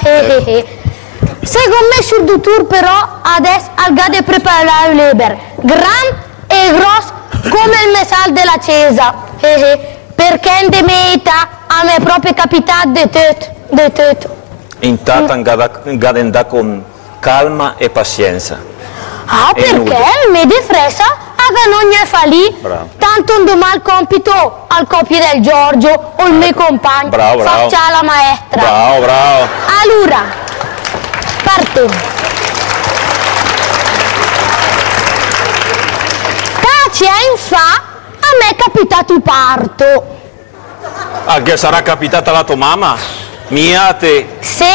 Secondo me sul dutur però adesso al gade preparare l'eber. Gran e grosso come il mesal della Cesa. Perché in demeta a me proprio capitato di tutto. Intanto gadenda con calma e pazienza. Ah, E perché nudo. il me di fressa aga non ne fa lì. Bravo. Tanto non domani il compito al copie del Giorgio o il mio compagno. Bravo. Faccia la maestra. Bravo. Allora, parto. Taci in fa, a me è capitato il parto. Ah, che sarà capitata la tua mamma? Mia te. Se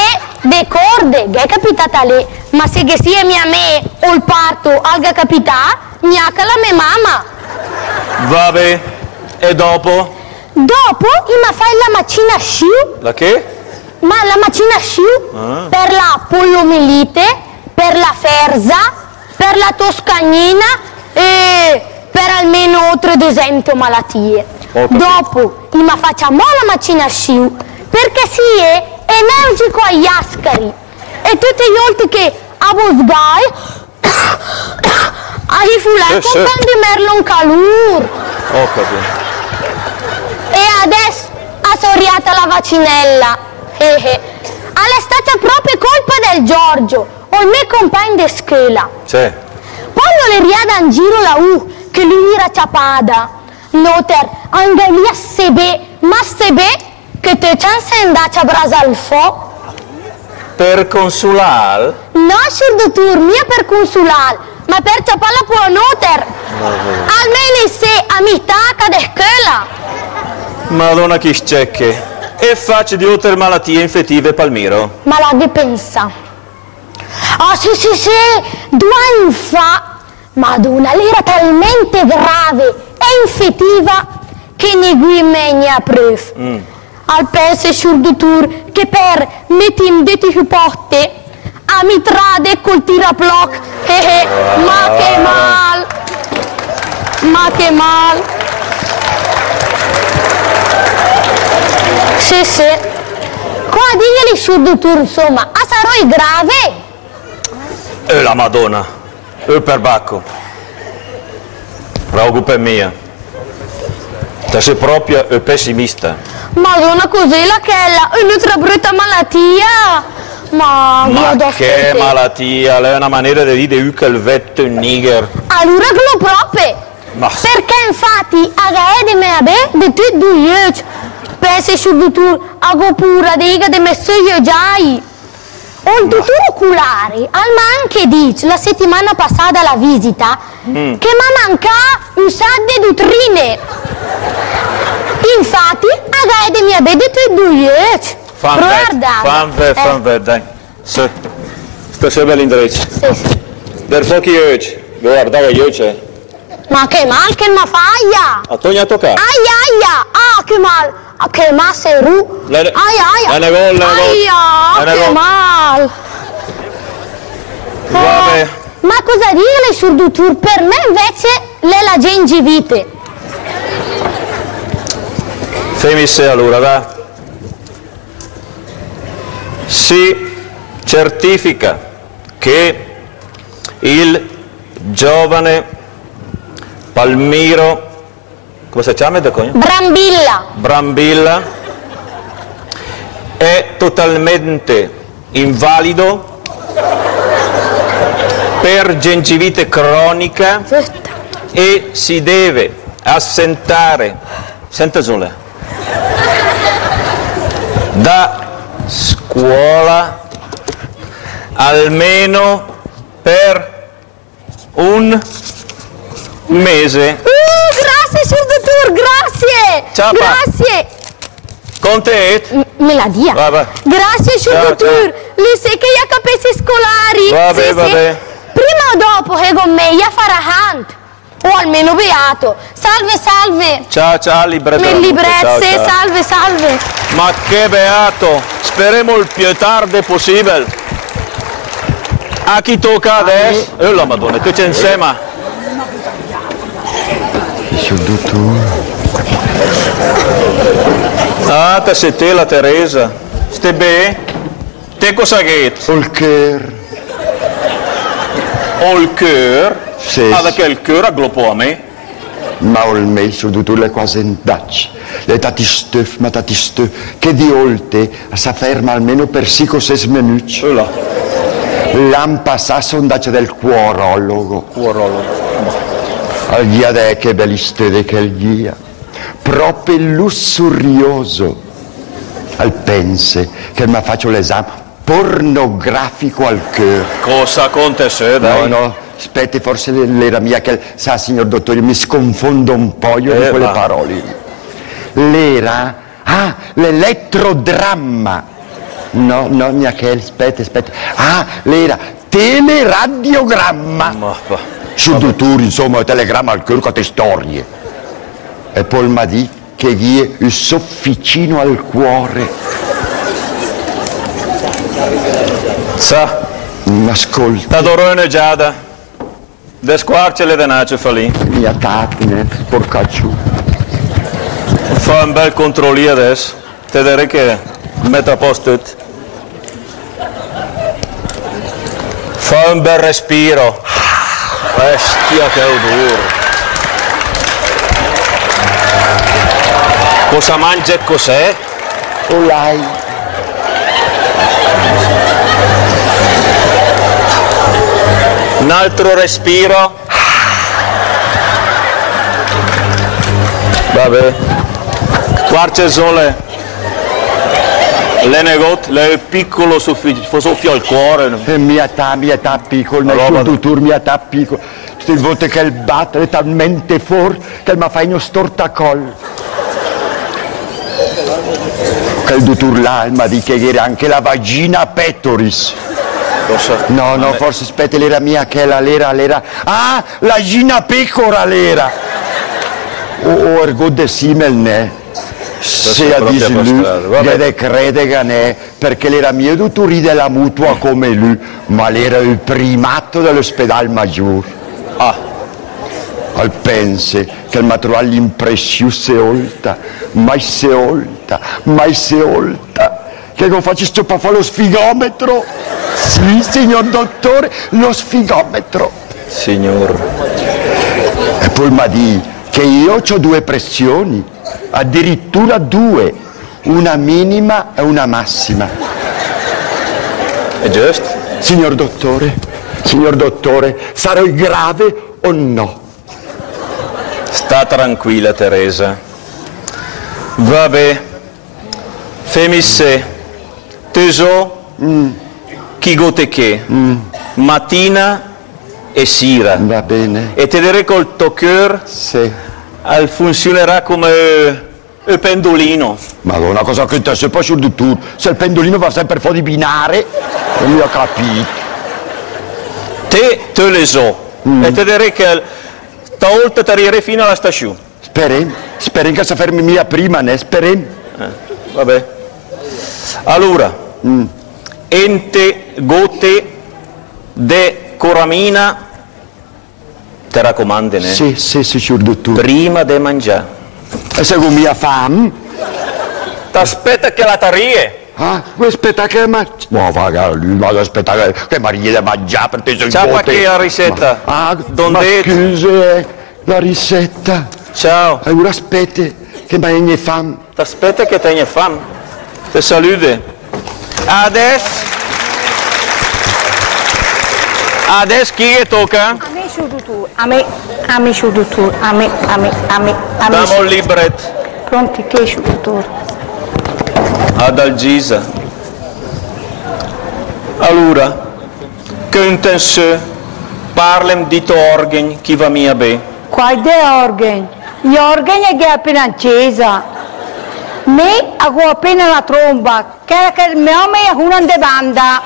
de corde, che è capitata lì, ma se che sia mia me o il parto alga capita, gnacca la mia mamma. Vabbè. E dopo? Dopo, ma fai la macina sciù, La che? ma la macina sciù per la poliomielite, per la ferza, per la toscanina e per almeno 3 esempio malattie. Ho capito. Dopo, ma facciamo la macina sciù perché si è energico agli ascari e tutti gli altri che a Bosgai a rifulare Sì, con sì. di merlo un calur. Ho capito. E adesso ha soriata la vaccinella. Alla stata proprio colpa del Giorgio o il mio compagno di scuola. Sì. Poi non le riada in giro la che lui era ciapada. Noter, anche lì a sebe, ma sebe che te c'han se andace a brasa al fuoco. Per consular? No, sul dottor, mia per consular, ma per ciapalla può noter. Almeno se a mità de scuola. Madonna che scecche. E faccio di altre malattie infettive Palmiro. Ma la che pensa? Ah sì, 2 anni fa, Madonna, l'era talmente grave e infettiva che ne guimegna a proof. Al penso sul dottor che per metti deti supporte a mitrade col tiraploc. Ma che mal! Ma che mal! Sì. Qua digli sul dottor, insomma, a sarò grave? E la Madonna. E per bacco. Preoccupa mia. Te sei proprio pessimista. Madonna, cos'è la chella? Un'altra brutta malattia? Ma che malattia? Lei è una maniera di dire che il vetto è un niger. Allora che lo proprio. Ma Perché infatti a gaede me abe di tutti 2 pensi sul dottor ago pura diga di messo io giai. O il dottore oculare alma anche dice la settimana passata alla visita che mi manca un sacco di dottrine. Infatti a gaede mi abe di tutti 2 fan ver, dai. Sì. Sto sempre all'indirizzo. Sì. Per pochi oggi. Guarda che io c'è. Ma che mal che ma faglia? A Togna a toccare. Aia! Ah, che mal! Ah, che mal sei ru! Aia! Che mal! Vabbè. Ma cosa dire le surdutur? Per me invece le la gengivite. Fammi se allora, va. Si certifica che il giovane Palmiro, come si chiama? Brambilla è totalmente invalido per gengivite cronica e si deve assentare, senta Zole, da scuola almeno per un mese. Grazie, signor dottor, grazie! Ciao, grazie! Con te? Me la dia. Vabbè. Grazie, signor dottor. Le sai che ha capelli scolari. Vabbè. Prima o dopo che con me ya farà hand. O almeno beato. Salve. Ciao, librezze. Le librezze, salve. Ma che beato. Speriamo il più tardi possibile. A chi tocca adesso? La Madonna, tu c'è insieme. Ah, te sei te la Teresa. Stai bene? Te cosa che? Il cœur. Ho il cœur? Sì. Ah, perché il cœur agglopò a me? Ma ormai sono tutte le cose in Dutch. Le tati stuf, che di oltre si ferma almeno per 5 o 6 minuti. Lampa sondaccia del cuorologo. Al dia de che belli stede che il dia. Proprio lussurioso. Al pense che mi faccio l'esame pornografico al cœur. Cosa conte se, dai? No, aspetti, forse l'era mia che sa, signor dottore, mi sconfondo un po' io di quelle parole. L'era, l'elettrodramma. No, mia che, aspetta. L'era teleradiogramma. Sul dottore, insomma, il telegramma al cœur con te storie. E poi mi di che gli è il sofficino al cuore. Sa, ascolta. T'adorone Giada, de squarce le denacce fa lì. Mia tatine, porcacciù. Fa un bel controllo adesso, te direi che mette a posto tutto. Fa un bel respiro. Bestia che odore. Cosa mangia e cos'è? Olai. Un altro respiro. Vabbè. Quarce sole. Le negot, le piccolo soffio al cuore. E mia età piccolo, nel tuo mia età piccolo. Tutte le volte che il batte è talmente forte che mi fa uno stortacollo. Che il dottor là mi dice che era anche la vagina pectoris. No, forse aspetta, l'era mia che l'era. Ah, la gina pecora l'era. O ergo de simel ne. Se a dice lui, deve credere che ne, perché l'era mio dottore della mutua come lui, ma l'era il primato dell'ospedale maggiore. Al pense che il materiale l'impressione mai se olta, che non faccio sto per fare lo sfigometro? Sì, signor dottore, lo sfigometro. Signor. E poi mi dice che io ho 2 pressioni, addirittura 2, una minima e una massima. È giusto? Signor dottore, sarò grave o no? Sta tranquilla Teresa. Vabbè. Fammi se. Teso. Chi gote che? Mattina e sera. Va bene. E te direi col tuo cœur funzionerà come il pendolino. Madonna, cosa che te sei poi sul dottore? Se il pendolino va sempre fuori binare, non mi ho capito. te le so. E te direi che stavolta ti arriverei fino alla stazione. Speriamo che si fermi mia prima, ne speriamo. Vabbè. Allora, ente gote de coramina, te raccomando, ne? Sì, sicuro, dottore. Prima di mangiare. E se con mia fame? T'aspetta che la tarie. Ah, vuoi aspettare che mangi? No, vado a aspettare che Maria da mangiare per te. Ciao, perché la ricetta? Ma scusa, la ricetta. Ciao. Ora aspetti che mi hai fame. T'aspetta che te fame. Te salute. Adesso chi tocca? A me su dottor, a me su dottor, a me. Dammo il libretto. Pronti che su dottor? Ad Algisa. Allora, kunten se parlem di orgen chi va mia be. Qual è orgen? Gli organi è che è appena accesa. Me ho appena la tromba, che il mio nome è una de banda.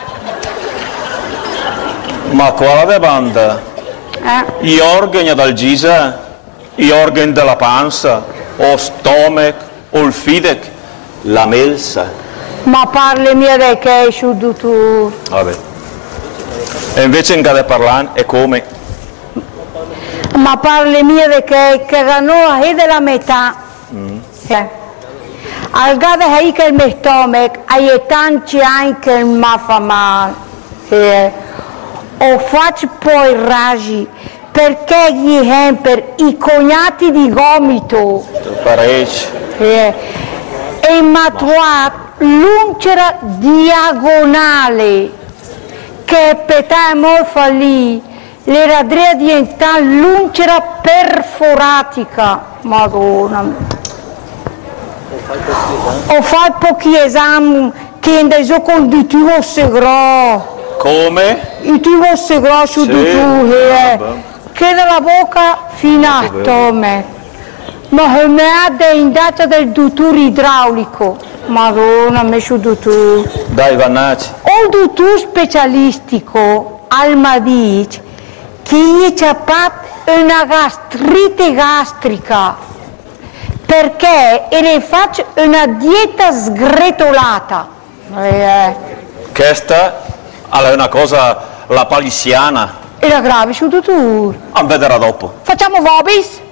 Ma quale banda? Gli organi ad Algisa? Gli organi della panza? O stomaco? O il fidec? La melsa? Ma parli mia di che su dottor? Vabbè. E invece in cada parlare è come? Ma parli mia di che non è della metà. Al gade è che il mio stomaco, hai tanti anche il ma fa male. O faccio poi ragi perché gli per i cognati di gomito. E mi ha trovato l'uncera diagonale che per te è molto lì. Le radrea diventa l'uncera perforatica. Madonna. Ho fatto pochi esami che andato con il tuo segreto. Come? Il tuo segreto su che dalla bocca fino a stomaco. Ma mi ha dato del dottore idraulico. Madonna, me su dottore. Dai, Vannacci. O il dottore specialistico al dice che gli c'è una gastrite gastrica perché ne faccio una dieta sgretolata. Questa è una cosa la palissiana. E la grave su dottore. A vedere dopo. Facciamo vobis?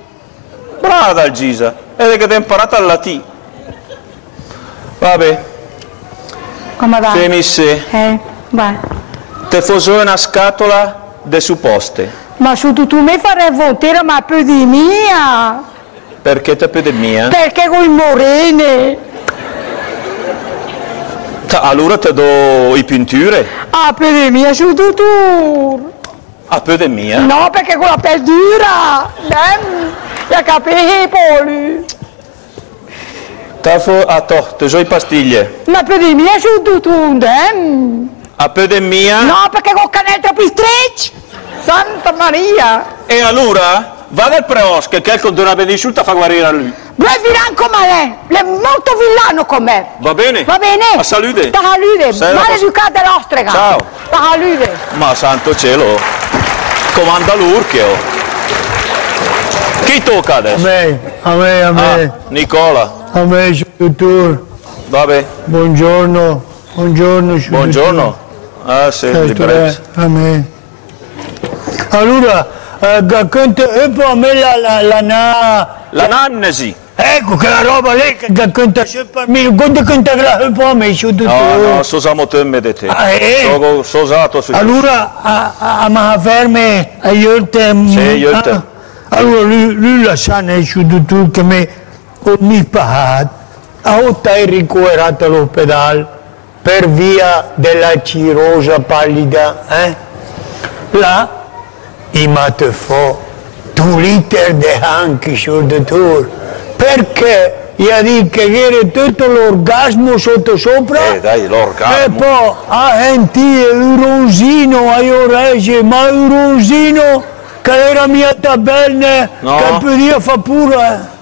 Brava Algisa, è che ti hai imparato al latino. Vabbè. Come va? Femisse. Vai. Te fosse una scatola de supposte. Ma su tu mi farei votare ma più di mia. Perché te più di mia? Perché con i morene. Allora ti do i pitture. Ah, più di mia su tu. Ah, più di mia? No, perché con la pelle dura. La capelli. Te so i pastiglie. Ma più di mia su tu. A più di mia? No, perché con canale troppo stretch. Santa Maria. E allora? Va dal preos che quel con una benedisciuta fa guarire a lui. Vuoi viran come lei? È molto villano con me. Va bene? Va bene? A salute. Da salute. Maleducata l'ostrega. Ciao. Da salute. Ma santo cielo. Comanda l'urchio. Chi tocca adesso? A me. Ah, Nicola. A me, dottore. Vabbè. Buongiorno. Buongiorno. Ah, sì, libretto. A me. Allora, racconta un po' a me l'anamnesi. Ecco che la roba lì che racconta sempre a me, quando canta un po' a me, No, sosiamo te me di te. Sosato su. Allora, a me ferme, aiuta. Sì, aiuta. Allora, lui la sa su dottore che mi pagato, a 8 è ricoverato all'ospedale per via della cirrosa pallida, Là, il mate fa 2 litri di anche sul dottore, perché gli ha detto che era tutto l'orgasmo sotto sopra, dai, l'orgasmo. E poi a sentire il rosino a orecchie, ma il rosino che era mia tabella, no. Che podia fa pure.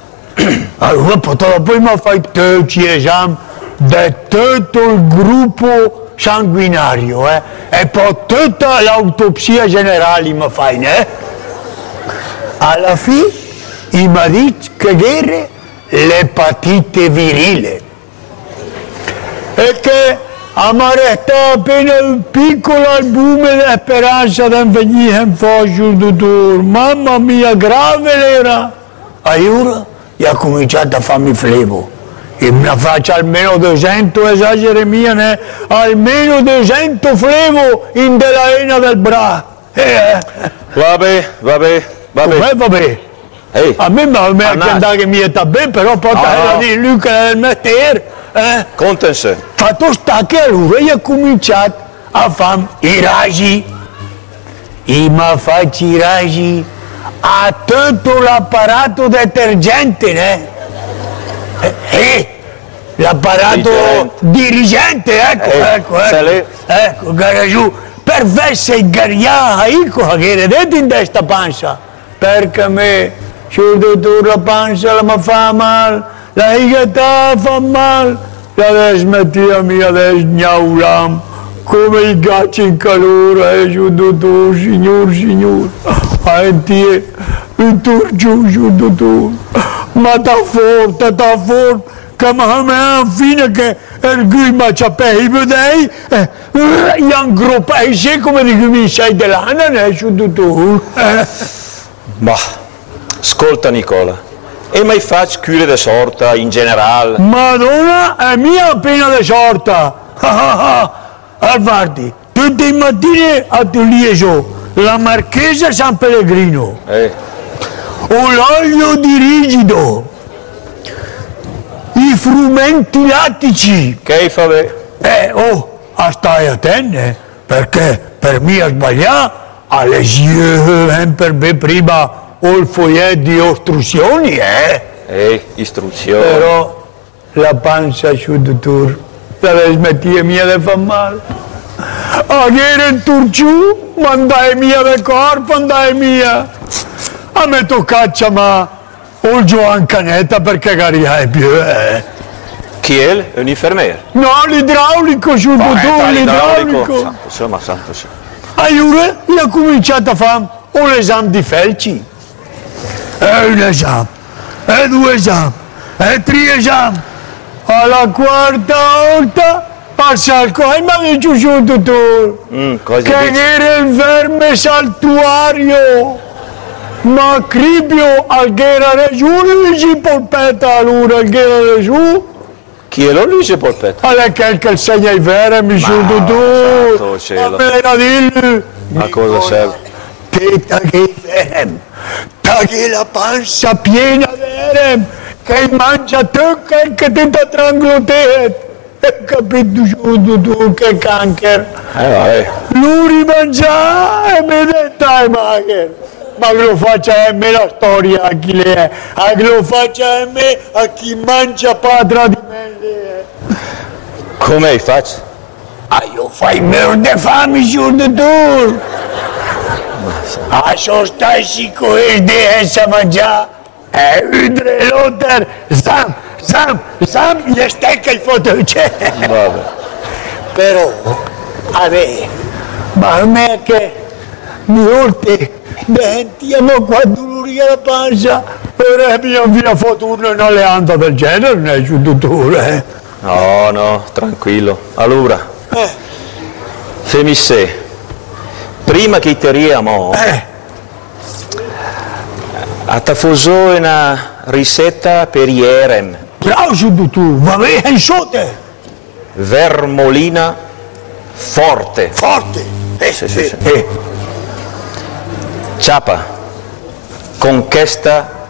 Allora poi mi ha fatto tutti gli esami di tutto il gruppo sanguinario, e poi tutta l'autopsia generale mi fai, Alla fine mi ha detto che era l'epatite virile e che mi resta appena un piccolo albume di speranza di venire in fascio, dottore. Mamma mia, grave era. E ora ha cominciato a farmi flevo. E mi faccio almeno 200, esagere mia, almeno 200 flevo in della ena del braccio. Vabbè. Vabbè. Ehi, a me mi ha chiesto che mi sta bene, però poi era di lui che era il mestiere. Contense. Fatto sta che allora io ho cominciato a fare i raggi. E mi faccio i raggi a tutto l'apparato detergente, l'apparato dirigente, ecco, che era giù, per essere gariato, ecco che era dentro in questa pancia, perché a me, dottore, la pancia mi fa male, la igata fa male, e adesso mettia mia adesso gnaulam, come i gatti in calore, dottore, signor, un turgiù, dottore, ma da forte, che mi ha fine che ergui ma c'appei, vedei, gli angroppai, come di mi sei dell'anno, dottore. Ma, ascolta Nicola, e mai faccio cure di sorta in generale? Madonna, è mia appena di sorta. Guardi, tutte le mattine a Tulieso, la Marchesa San Pellegrino, l'olio di rigido, i frumenti lattici. Che fa bene? Stai attento, perché per me sbagliare, alle per me prima il foglietto di istruzioni, istruzioni. Però la pancia, dottore, la smettia mia di far male. A che era in Turciù, mandai mia del corpo, andai mia. A me toccaccia, ma il Gioan Canetta perché caria è più, Chi è? Un infermiere? No, l'idraulico, dottore, l'idraulico. Santo. Allora, io ho cominciato a fare l'esame di Felci. Un esame, due esami, tre esami. Alla quarta volta, al salco, mi ha detto su, dottore, che era il verme saltuario. Ma cribio al che era giù, Luigi Polpetta, allora, al che era giù. Chi è lo Luigi Polpetta? Allora, che il segna i vermi su, dottore. Ma me la dillo. Ma cosa serve? Che tagli vermi. Tagli la pancia piena di vermi. Che mangia tocca e che ti da tranglotet. Hai capito subito che cancer? Lui rimangia e mi detta mager. Ma che lo faccia a me la storia a chi le è. Che lo faccia a me a chi mangia padra di me. Come faccio? Io fai meno di fame, dottore. Așa stai și cu de să mangia. Udre loter, zam, este che il fotoce. Però, ma a me che mi urte, sentiamo qua doloria la pancia, ora abbiamo via fortuna in alleanza del genere, non è giù, dottore. No, tranquillo. Allora, fammi se. Prima che teriamo, a tafoso una ricetta per Jerem. Bravo, dottore, va bene, insomma. Vermolina forte. Forte? Sì. Ciapa, con questa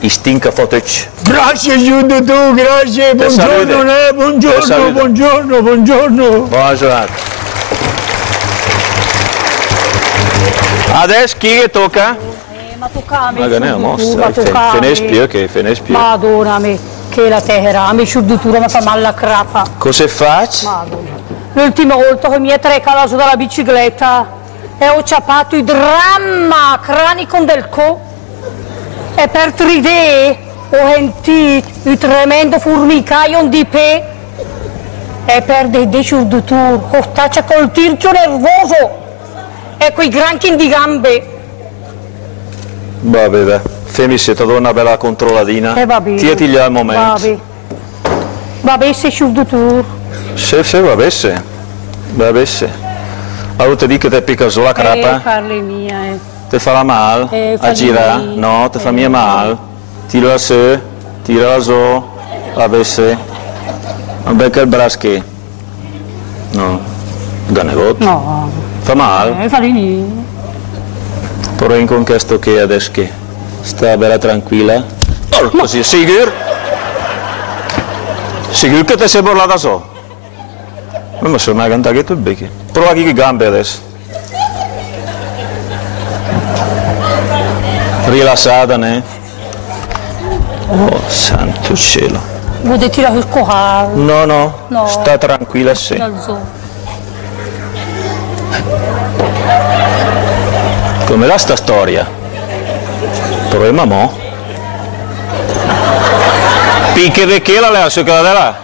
istinca fotec. Grazie, dottore, grazie. Buongiorno. Buona giornata. Adesso chi che tocca? Ma toccami. Ma che ne è mostra? Fenes più. Madonna me, che la terra, mi sciurdutura mi fa male la crapa. Cosa faccio? Madonna. L'ultima volta che mi è trecata su dalla bicicletta e ho ciapato il dramma cranico del co e per 3D ho sentito il tremendo formicaio di pe E perde dei surdutur, ostaccia col tirchio nervoso e quei granchi di gambe. Vabbè, fammi se ti do una bella controlladina. Vabbè. Tieniti al momento. Vabbè, se surdutur. Se, vabbè, se. Vabbè, se. Allora ti dico che ti picca solo la crapa? Parli mia, Ti farà male? A girare? No, ti fa mia male. Tira su, tira su, vabbè, se. Vabbè che il braschi. No, ganegotto. No. Fa male? Fa lì. Però in questo che adesso che sta bella tranquilla. Oh, così, sicuro? Sicuro che ti sei borlata so? Ma sono mai cantato che tu becchi. Prova che gambe adesso. Rilassata, ne? Oh, santo cielo. Vuoi tirare il corale? No, sta tranquilla, sì. Come là sta storia? Proviamo mo. Picche di che la leva su quella di là?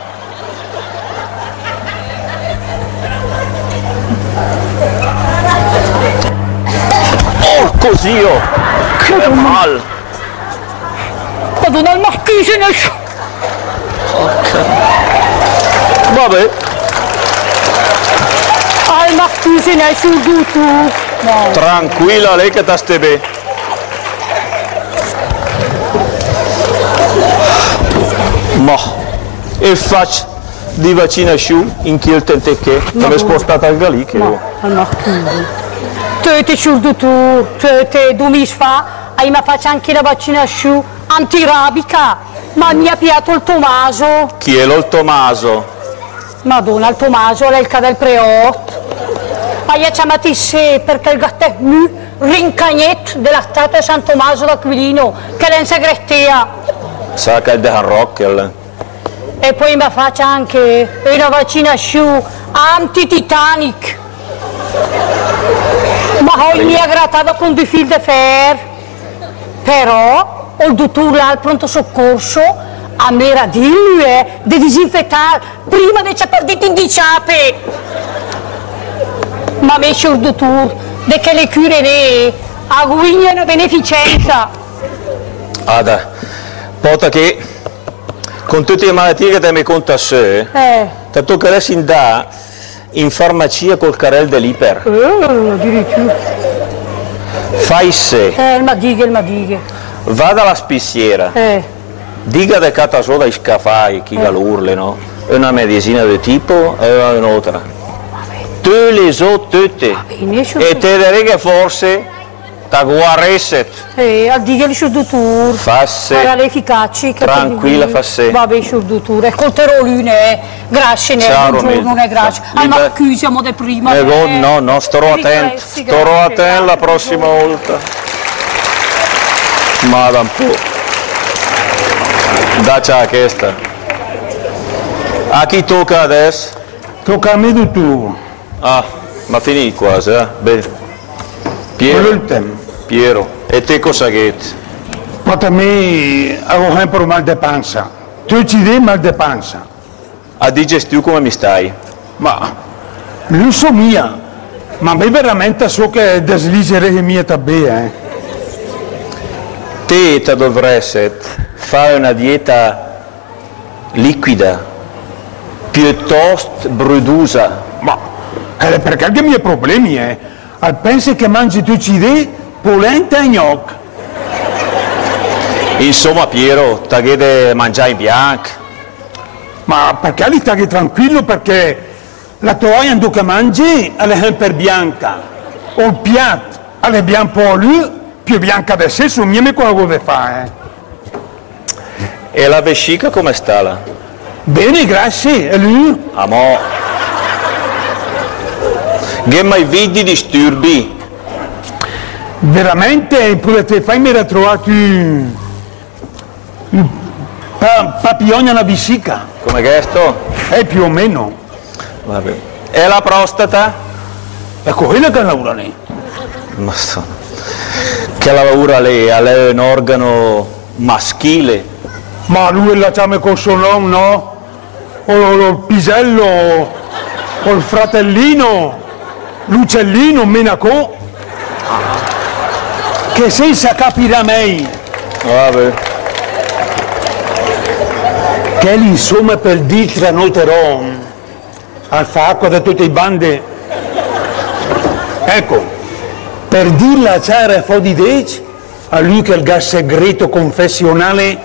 Oh, così io! Che mal! Madonna, il marchese ne esce! Vabbè. Il marchese ne esce tutto! No. Tranquilla, lei che sta bene. Ma e faccio di vaccinazione in chi il tente che mi è spostata al galicchio. No, al marchese. Te surdutur, te 2 mesi fa, mi faccio anche la vaccinazione antirabica, ma mi ha piato il Tommaso. Chi è il Tommaso? Madonna, il Tommaso, l'elca del Preot. Ma io ci chiamati se perché il gatto è rincagnet della statua San Tommaso d'Aquilino, che è in segreteria. Sa che è del Rockel. E poi mi faccio anche una vaccinazione anti-Titanic. Ma mi ha grattato con 2 fil de fer. Però il dottore là al pronto soccorso a me era di disinfettare prima di partire in diciape. Ma mi c'è il dottore di che le cure lì a guignano beneficenza. Ada, pota che con tutte le malattie che te mi conta a sé, ti toccheresti andare in farmacia col carrello dell'Iper. Addirittura. Fai se. Il madighe. Vada alla spissiera. Dica che cata soda i scafai, chi l'urle, no? È una medicina di tipo e un'altra. Tu le so tutte. E te direi che forse ti guarisset. Addiga il surdutur. Fasse. Era l'efficaci. Tranquilla, fasse. Vabbè, il surdutur. E col terolune, grazie, buongiorno, non è grazie. Ma qui siamo di prima. No, starò attento. Starò attento la prossima volta. Ma da un po'. Dacci a questa. A chi tocca adesso? Tocca a me tu. Ah, ma finì quasi, Beh. Piero, e te cosa che? Ma a me avevo sempre mal di pancia. Tu ci dai mal di pancia. A digestione come mi stai? Ma non so mia, ma a me veramente so che desligere mia tabè, Te dovresti fare una dieta liquida, piuttosto brudosa. Ma perché anche i miei problemi, pensi che mangi tu ci dai polenta e gnocchi. Insomma, Piero, ti chiede mangiare in bianco. Ma perché li stai tranquillo? Perché la toia che mangi è sempre bianca. O il piatto è bianco po' lui, più bianca del sesso, non mi quello che fa, E la vescica come sta là? Bene, grazie, e lui? Amo. Che mai vidi disturbi? Veramente, potete farmi ritrovare un papillon nella vescica. Come questo? Più o meno. Vabbè. E la prostata? Ecco, quella che lavora lì. Ma sto... Che lavora lei? È un organo maschile. Ma lui la chiama con suo nome, no? o il pisello, o il fratellino, l'uccellino, menacò, che senza capire mai. Vabbè. Che insomma per dire tra noi però, al fa acqua da tutte le bande. Ecco, per dire la c'era fuori di deci, a lui che il gas segreto confessionale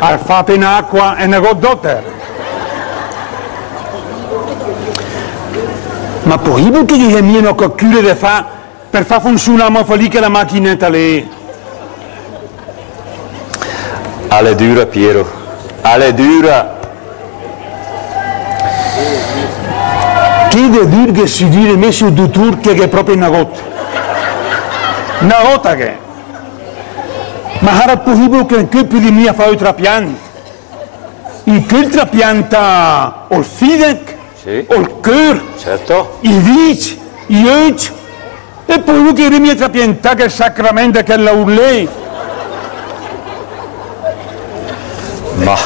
al fa appena acqua e ne dotter. Ma poi perché che mi hanno calcolato di fare per far funzionare lì che la macchinetta lì? Alle dura, Piero, alle dura. Che deve dire che si dire messo il dottore che è proprio una rotta? Una rotta che? Ma era possibile che il corpo di mia fa i trapianti? Il che trapianta o il feedback, Sì. o il cuore, Certo. i vici, gli occhi, e poi lui che mi ha trapiantato che il sacramento che la urlei. Ma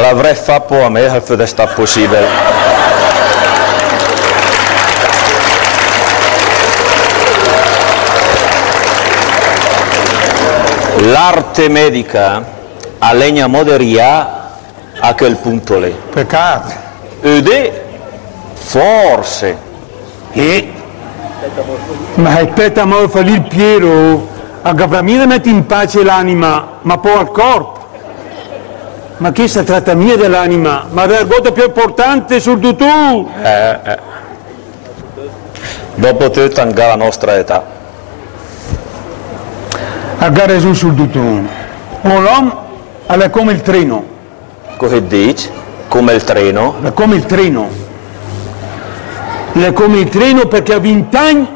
l'avrei fatto a me se sta possibile. L'arte medica all'egna moderia a quel punto lì. Peccato. Ed è forse. Ma aspetta, ma fa lì il Piero, a Gavramina mette in pace l'anima, ma poi al corpo. Ma che si tratta mia dell'anima? Ma la cosa più importante sul tutto. Dopo tutta la nostra età. A gara su sul tutto. L'uomo è come il treno. Cosa dici? Come il treno? È come il treno. È come il treno perché a 20 anni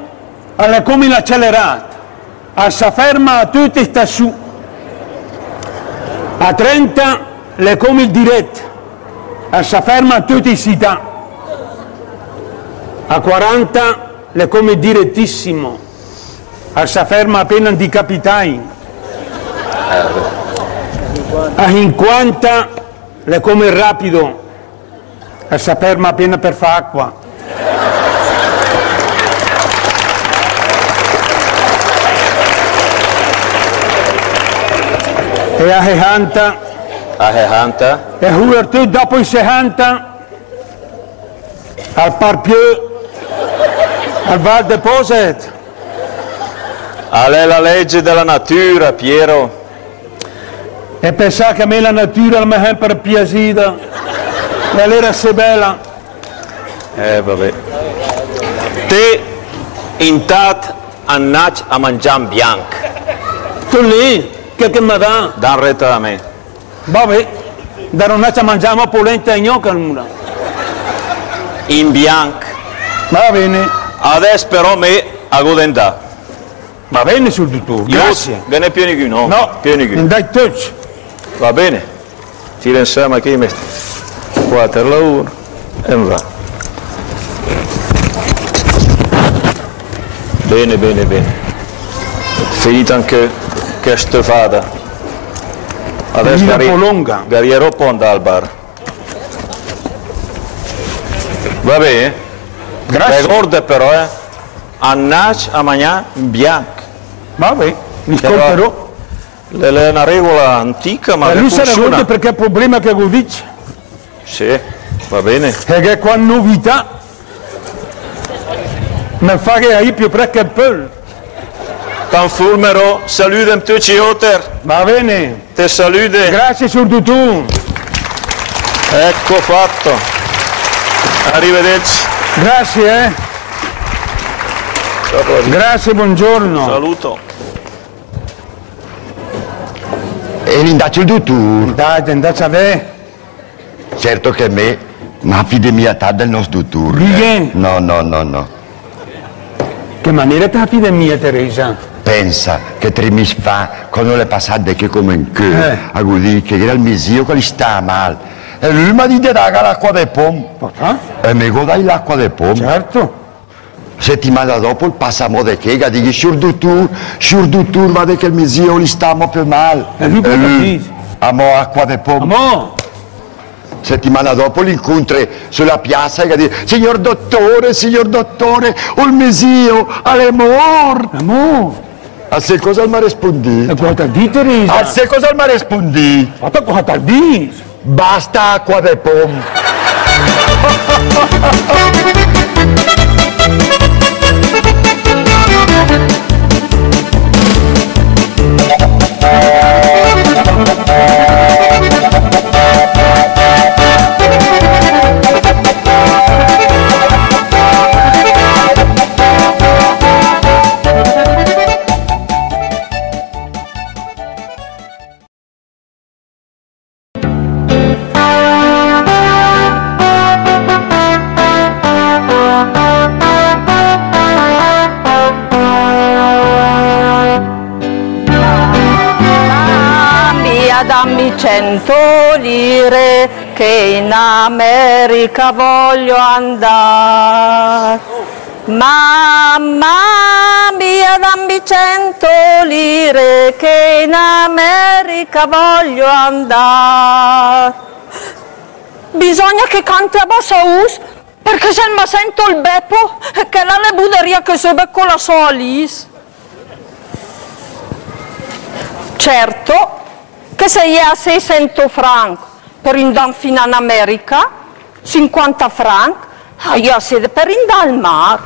è come l'accelerato. Si ferma a tutti e sta su. A 30 è come il diretto. Si ferma a tutti e si dà. A 40 è come il direttissimo. Si ferma appena di capitai. A 50 è come il rapido. Si ferma appena per fare acqua. E a 60, e ora tu dopo i 60, al par più, al Val Deposit. È la legge della natura, Piero. E pensare che a me la natura mi è sempre piaciuta, e l'era se bella. Vabbè. Te intat annacci a mangiare bianco. Tu lì, che mi dà? Dan retta da me. Vabbè, da non a mangiare polenta e gnocca allora. In bianco. Va bene, Adesso però me a godendà. va bene sul tutto, grazie. Viene più di qui, no? No, Più di qui. non dai touch. Va bene. Tira insieme qui, metti 4 la 1 e va. Bene, bene, bene. Finita anche che stufata. Adesso un po' lunga. garierò un po' andare al bar. Va bene? Grazie. Ricorda però, annacci a mangiare in bianco. Vabbè, mi ascolterò. È una regola antica, ma E che lui se ne funziona. vuole perché il problema che lo dice Sì, va bene. è che qua novità mi fa che hai più presto che poi. Tanfulmero, salute tutti otter. Va bene, Te salute. grazie sul tutù. Ecco fatto. Arrivederci. Grazie, Grazie, buongiorno. Saluto. E l'indaccio il dottore. Dai, andate a vedere. Certo che me, ma fidemietà del nostro dottore. Vieni. No, no, no, no. Che maniera ti fida mia, Teresa? Pensa che 3 mesi fa, quando le passate che come in che, a dire che era il misio che gli sta male. E lui mi ha detto l'acqua del pompo. E mi godai l'acqua del pompo. Certo. Settimana dopo il passamo di che, dice, sur dottor, vede che il misio gli sta più male. E lui cosa dice? Amo acqua del pompo. Amò, settimana dopo l'incontri sulla piazza e dice signor dottore, ho il mesio, all'amor. Amore. A se cosa mi ha rispondi? E cosa ti Teresa? A se cosa mi ha rispondi? Ma tu cosa ti dici? Basta acqua de pom. Dammi 100 lire che in America voglio andare. Mamma mia, dammi 100 lire che in America voglio andare. Bisogna che canti a bassa us, perché se mi sento il beppo, che la le buderia che se becco la solis. Certo, che se gli ha 600 franc per andare fino in America, 50 franc, io siete per andare al mare.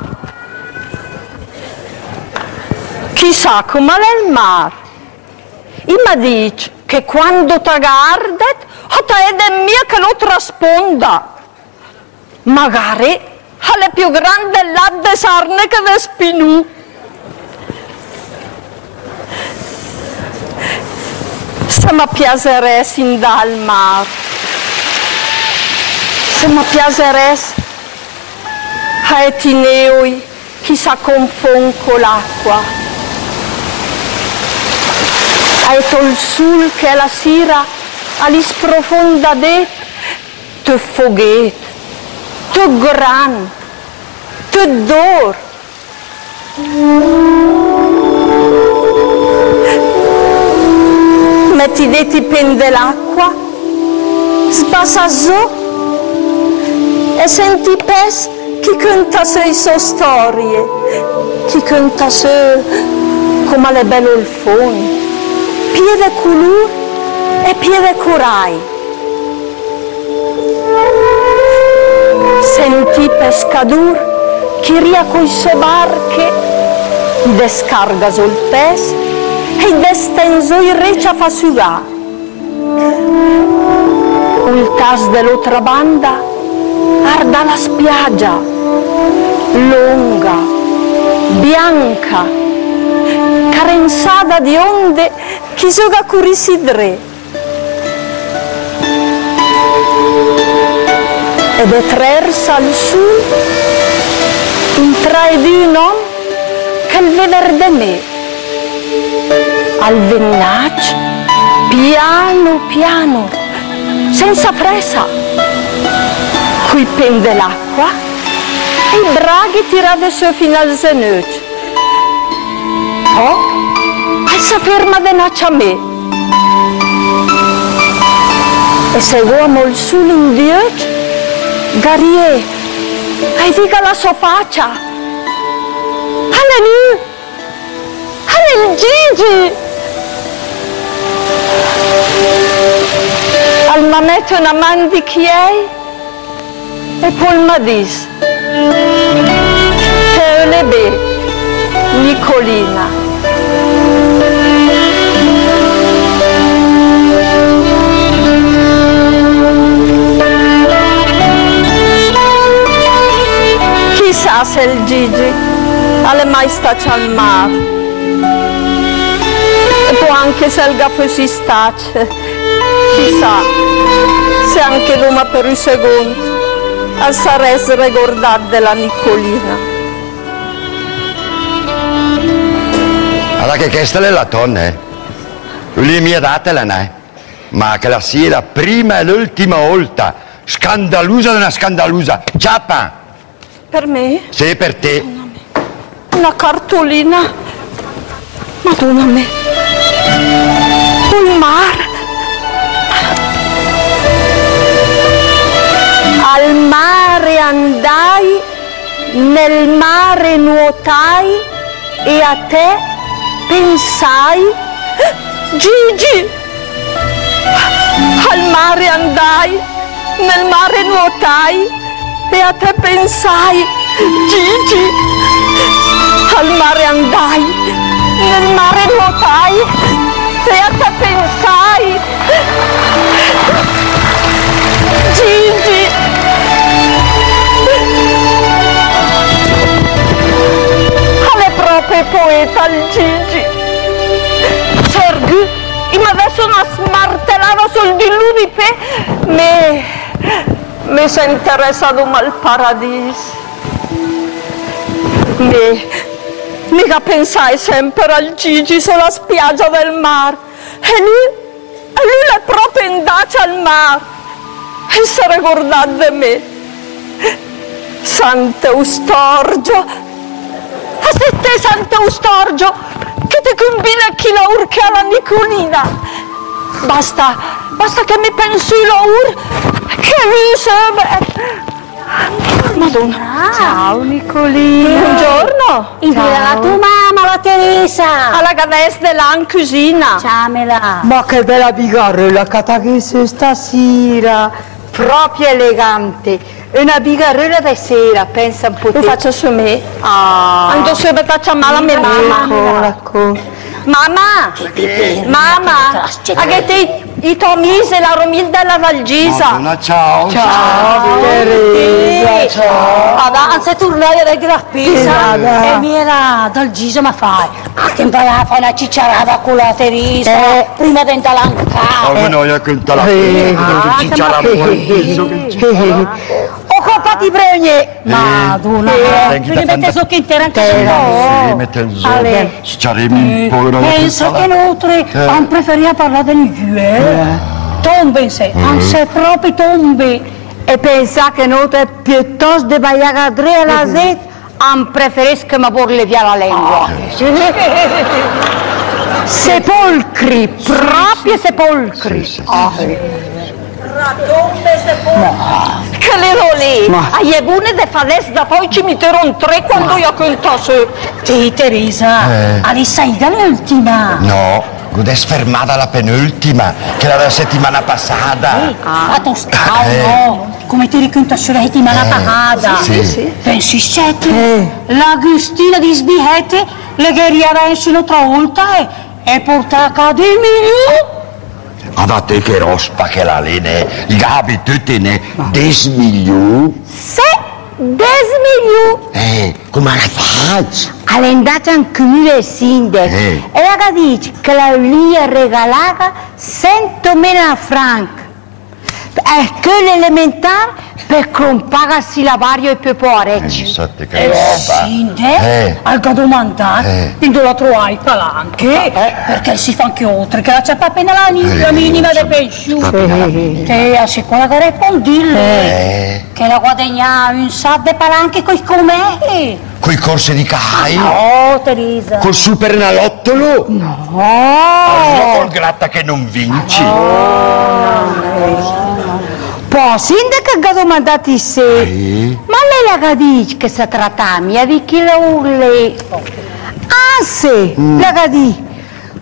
Chissà come è il mare. E mi dice che quando ti guarda, è mia che lo trasponda. Magari è più grande latte sarne che le spinù. Se mi piaceresse andare al mare, se mi piaceresse a Etinei che si confond con l'acqua, a il sole che la sera all'isprofonda te foghet, te gran, te dor. Metti detti pende l'acqua, spassa su e senti pes chi canta le sue storie, chi canta come è bello il fondo, piede color e piede corai. Senti pescador che ria coi sue barche, descarga sul pes e destenzo il reccia fa sugà. Il tas dell'altra banda arda la spiaggia, lunga, bianca, carenzata di onde che gioca curisidre. Ed è trersa al sud, intrae di un uomo che il veder de me. Al vennaccio, piano piano, senza fressa, qui pende l'acqua e i braghi tirate su fino al zenocchio. Poi si ferma denaccia a me e seguiamo il sole in dieci, garie, e dica la sua faccia, Anelù, Anel Gigi. Al mametto una man di chiei e poi mi dice te le be Nicolina. Chissà se il Gigi alle mai stato al mare e può anche se il gaffo si stace. Chissà se anche l'uomo per un secondo saresse ricordato della Nicolina. Allora che questa è la tonne, lui mi ha dato la ne, ma che la sia la prima e l'ultima volta, scandalosa di una scandalosa, ciappa! Per me? Sì, per te. Una cartolina, Madonna me, un mare. Al mare andai, nel mare nuotai e a te pensai. Gigi! Al mare andai, nel mare nuotai e a te pensai. Gigi! Al mare andai, nel mare nuotai e a te pensai. Gigi! Alle proprie poeta il Gigi. Sergù, e adesso una smartellava sul di lui pe mi si è interessato mal paradiso. Mica pensai sempre al Gigi sulla spiaggia del mare. E lui è proprio andato al mare e si è ricordato di me. Sant'Eustorgio, a se te Sant'Eustorgio che ti combina chi la urca alla Nicolina. Basta che mi pensi l'ur che mi serve. Madonna. Ciao Nicolina. Buongiorno. Invita la tua mamma, la Teresa. Alla cadesta là in cucina. Ciamela. Ma che bella bigarella che t'ha chiesto stasera, proprio elegante. Una bigarella da sera, pensa un po' Lo te. faccio su me. Ah, Ando sempre a male a mia mamma. ecco. Mamma, a che te i Tomis e la Romilda e la Valgisa. Ciao. Ciao Teresa, ciao. Avanza tornare dai Grappisa e mi era dal Giso ma fai. Ah, che impara a fare una cicciarata con la Teresa prima di entrare in casa. Ma noi a cantare la cicciara Ho colpa di pregne. Madonna, mi mette sotto intera anche Sì, mette il zoo. Cicciaremi un po'. Penso che noi hanno preferito parlare di tombe, anzi proprio tombe. E pensa che noi piuttosto di baiare a la zet, preferisco ma porle via la lingua. Sepolcri, proprio sepolcri. Che le lì, a Iebune de fades da poi ci metterò tre quando io cantasse. Sì, Teresa, Alissa Ida l'ultima. No, è fermata la penultima, che era la settimana passata. A Toscano, come ti raccontassi la settimana passata. Sì. Pensi siete? L'Agustina di Sbihete, le che riavessero tra volta e portata di milioni. A te che rospa che la lene, il gabi tutti ne 10 milioni. Sì, 10 milioni. Come la faccio? È andata in comune sindaco e ha detto che la linea regalava 100.000 franchi. È che l'elementare per compare sillabario e per poverecci. Sapete che roba. Sinde, al domandato, quando la trovai palanche, perché si fa anche oltre, che la c'è appena la minima del pensione. Te, se quella che rispondille, che la guadagna un sacco di palanche come Coi corsi di CAI? No, Teresa. Col superenalottolo? No. Col gratta che non vinci. Poi, sindaco che ha domandato se, ma lei ha detto che si tratta mia di chi la urle? Anzi, la ha detto,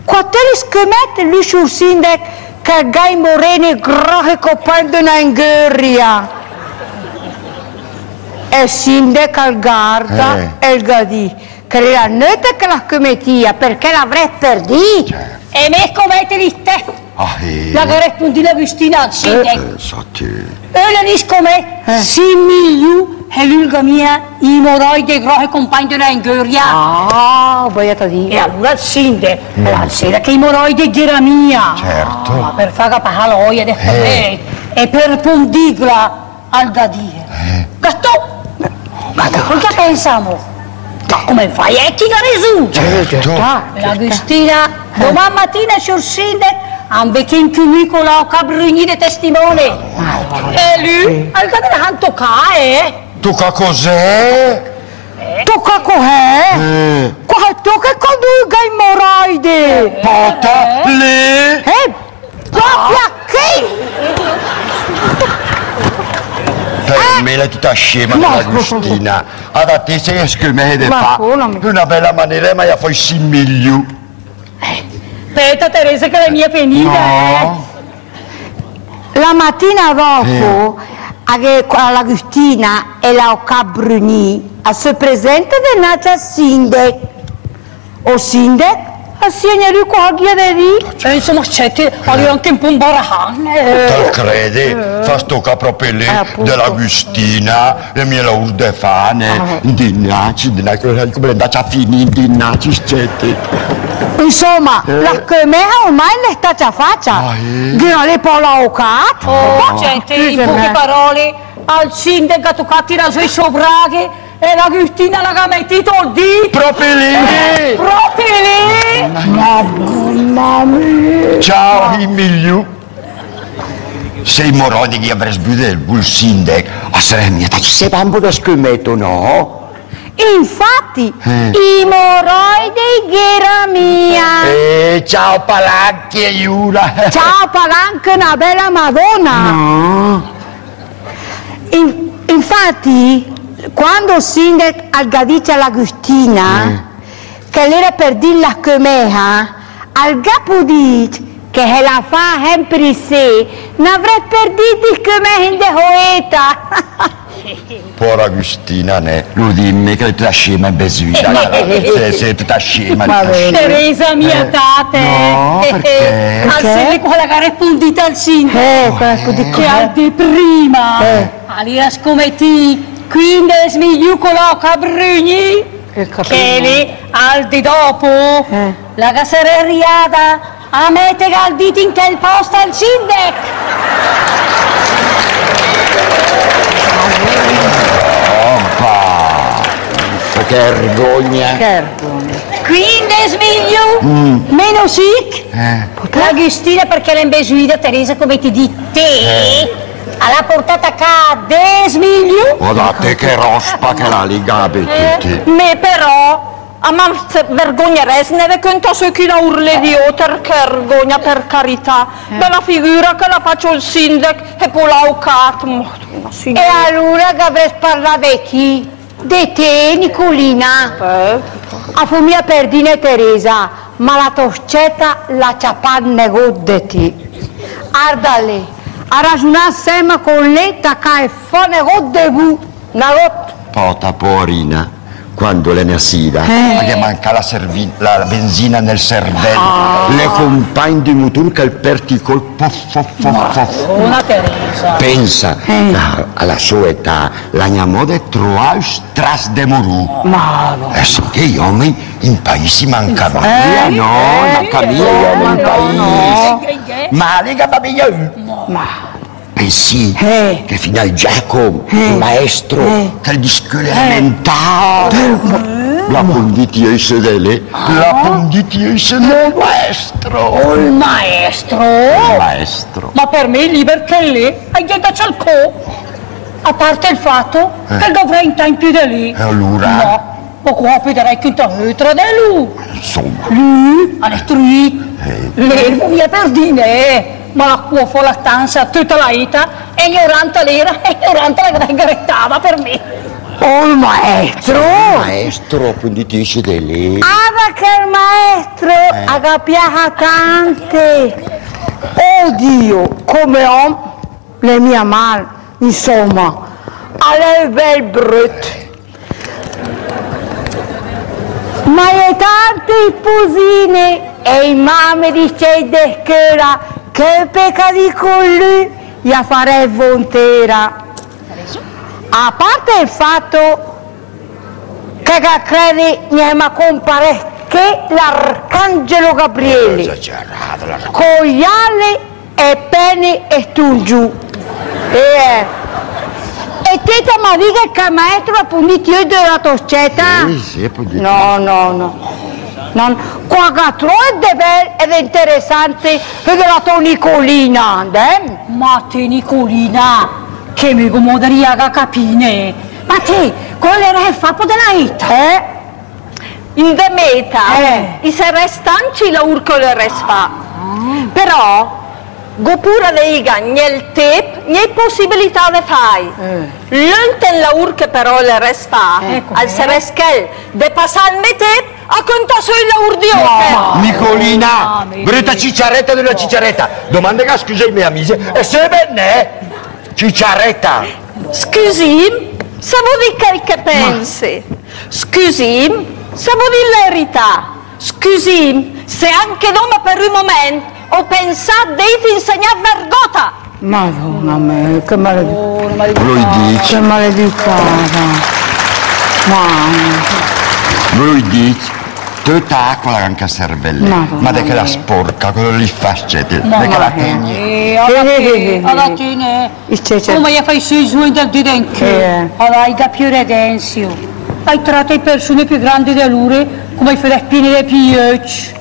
quando le scomette lui sul sindaco che gai moreni grohe copando una ingheria. E il sindaco al guarda e il gadì, che era nota che la commettia perché l'avrei perduto. E me commette di te. La che rispondi la Cristina al sindaco. E la dice come 6 milioni e l'ulga mia i moroidi grohe compagni di una ingheria. Ah, voglio dire. E allora il sindaco, la sera che i moroidi era mia. Certo. Per fare la loia del me e per pondigla al gadì. Gatto! Cosa pensiamo? Ma come fai? E chi che risulta? La Cristina, domani mattina sul sindaco, anche in cunicola o cabrini di testimone. E lui, al cadere toccare, Tocca cos'è? Tocca cos'è? Qua tocca conduga i moroidi. Pota le. Proprio qui. Per me è tutta scema dell'Agustina. A te sei che di fa una bella maniera, ma io fai 6 milioni. Aspetta Teresa che la mia finita, no. La mattina dopo, l'Agustina e la Cabruni si presenta davanti al sindaco. O sindaco? Assieme a qua che insomma c'è anche un po' un barahan. Te credi? Fa sto capropelli dell'Agustina e mi la urde fane. Dinnaci, come andaci a finire, dinnaci scetti. Insomma, la che me ormai le sta a faccia. Che non le può laucato. Gente, in poche parole, al sindaco ha toccato i rasoi sovraghi. E l'Agustina l'ha mettito di... Proprio lì! Proprio lì! Mamma mia! Ciao, Emilio! Sei morodi che avrei sbuito del bull sindaco. A essere mia, ci sei bambo da scommetto, no? Infatti, i moroidi che era mia! Ciao Palanchi, aiuta! Ciao Palanchi, una bella Madonna! No! Infatti... Quando il sindaco ha detto all'Agustina che l'era per dirla come al capo dice che la fa sempre sé, non avrei per dire come in de poeta. Povera Agustina, lui dimmi che è tutta scema e besuita, sei tutta scema. Teresa mia tate, no, perché? Al sede quella che rispondita al sindaco, che al di prima, all'era scommetti. 15 milioni con la Cabruni, che lì al di dopo la casereriata a mettere al dito in quel posto al sindaco. Che vergogna! 15 milioni meno sic l'Agustina perché l'ha imbesuita Teresa come ti di te. Alla portata qua 10 milioni. Guardate che rospa che la liga Me però, a me vergognerei ne conto su chi la urle di otter, che vergogna per carità. Bella figura che la faccio il sindaco e poi l'aucato. E allora che avrei parlato di chi? Di te, Nicolina. A famiglia Perdina Teresa, ma la toscetta la ciapanne di te. Ardale. A ragionare sempre con lei, tacca e fare debu, una rotta. Pota porina, quando le ne sida, che manca la benzina nel cervello, le compagne di mutur che il perticol Una Teresa. Pensa, alla sua età, la mia trovare tras de morù. E sì che gli uomini in paesi mancano. No, non cammino in paesi. Ma le capabiglie. Pensi che fino al Giacomo, il maestro, che di scuola elementare, la conditiese delle, del maestro. Il maestro? Il maestro. Ma per me libero che lei, hai detto al co. A parte il fatto che dovrei in tempi di lì. E allora? No. Ma qua direi che tra di lui. Insomma. Lui, alle tri, lei via per dire, ma la qua fu la stanza tutta la vita, e ignorante l'era, e ignorante la regrettava per me. Oh, il maestro! Il maestro, quindi ti dici di lì. Ah, che il maestro ha capiato tante. Oddio, come ho le mie mani, insomma, alle bel brutte. Ma le tante sposine e i mamma dice di scuola che peccati con lui gli farei vontera. A parte il fatto che crede mi compare che l'arcangelo Gabriele con gli ali e pene e stungiù. E te mi dica che maestro ha punito io della toscetta? Sì, punito. No. Qua che è bello ed interessante della tua Nicolina, Ma te Nicolina, che mi comoderia che capine. Ma te, quello era il fatto della vita? In de meta, i se restanci la urco le res fa. Però, gopura deiga, nel tep, ne possibilità de fai. l'ultime laur che però le res fa, al sereskel, de passare il metep, a conta su il laur di opera. Nicolina, brutta cicciaretta di una cicciaretta. Domanda che scusa i miei amici, e se bene, cicciaretta. Scusi, se vuoi dire che pensi. Scusi, se vuoi dire la verità. Scusi, se anche dopo per un momento ho pensato di insegnare vergota. Madonna me, che maledicata. Lui dice. Che maledicata. Mamma. Lui dice, tutta acqua la ranca cervelle. Ma de che la sporca, quello lì fascete. De che la tegni. Alla fine, come gli fai sui giù del direnche, hai da più redenzio. Hai trattato le persone più grandi dell'ure, come i filippini dei piucci.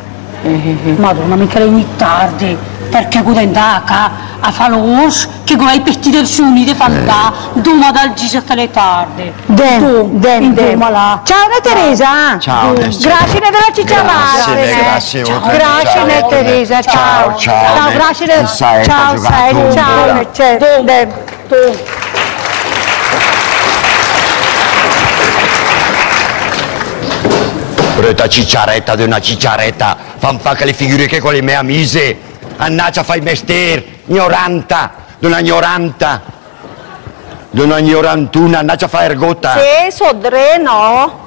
Madonna, mica è tardi, perché guardate a falos che con i petti del suni di fanta, doma dal gisetta le tardi. Ciao Teresa. Ciao. Grazie della cicciarata. Grazie. Grazie Teresa, ciao. Ciao, grazie. Ciao, Brutta cicciaretta di una cicciaretta, fan fa che le figure che con le mie amiche, annaccia fai mestiere, ignoranta, di una ignorantuna, annaccia fa ergota. Sì, sodreno.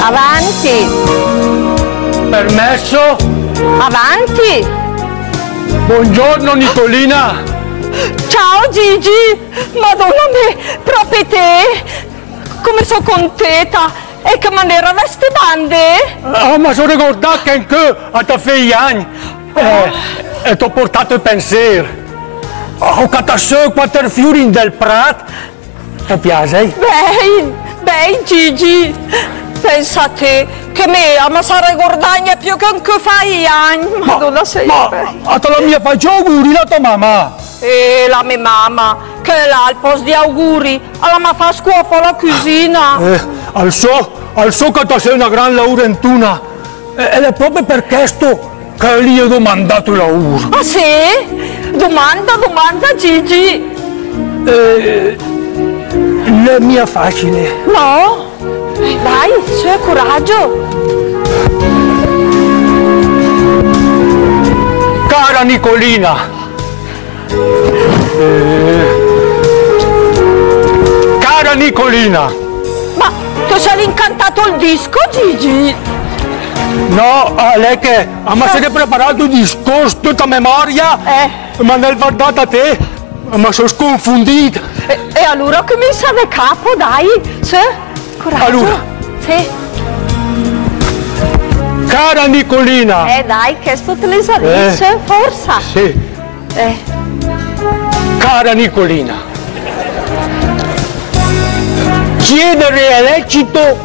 Avanti. Permesso? Avanti. Buongiorno Nicolina. Ciao Gigi. Madonna me, proprio te. Come sono contenta. E che maniera veste bande? Ma sono ricordato che anche a te fai anni. E ti ho portato il pensiero. Ho catato 4 fiori del prato. Ti piace? Beh, Gigi. Pensa a te, che me ma sarei guardagna più che anche fai anni. Madonna sei bella. Ma te la mia faccio auguri la tua mamma. La mia mamma, che là al posto di auguri, alla ma fa scuofa la cucina. Al so che tu sei una gran laurentuna. Ed è proprio per questo che gli ho domandato l'auguro. Ah sì? Domanda Gigi. Non è mia facile. No? Dai, su, coraggio. Cara Nicolina. Cara Nicolina. Ma tu sei incantato il disco, Gigi? No, lei che ha sempre preparato il discorso, tutta memoria. Ma nel guardato a te, ma sono sconfondita. E allora che mi sa da capo, dai, su. Coraggio. Allora. Sì. Cara Nicolina. Dai, che sto te le salisse, forza. Sì. Cara Nicolina. Chiedere è lecito,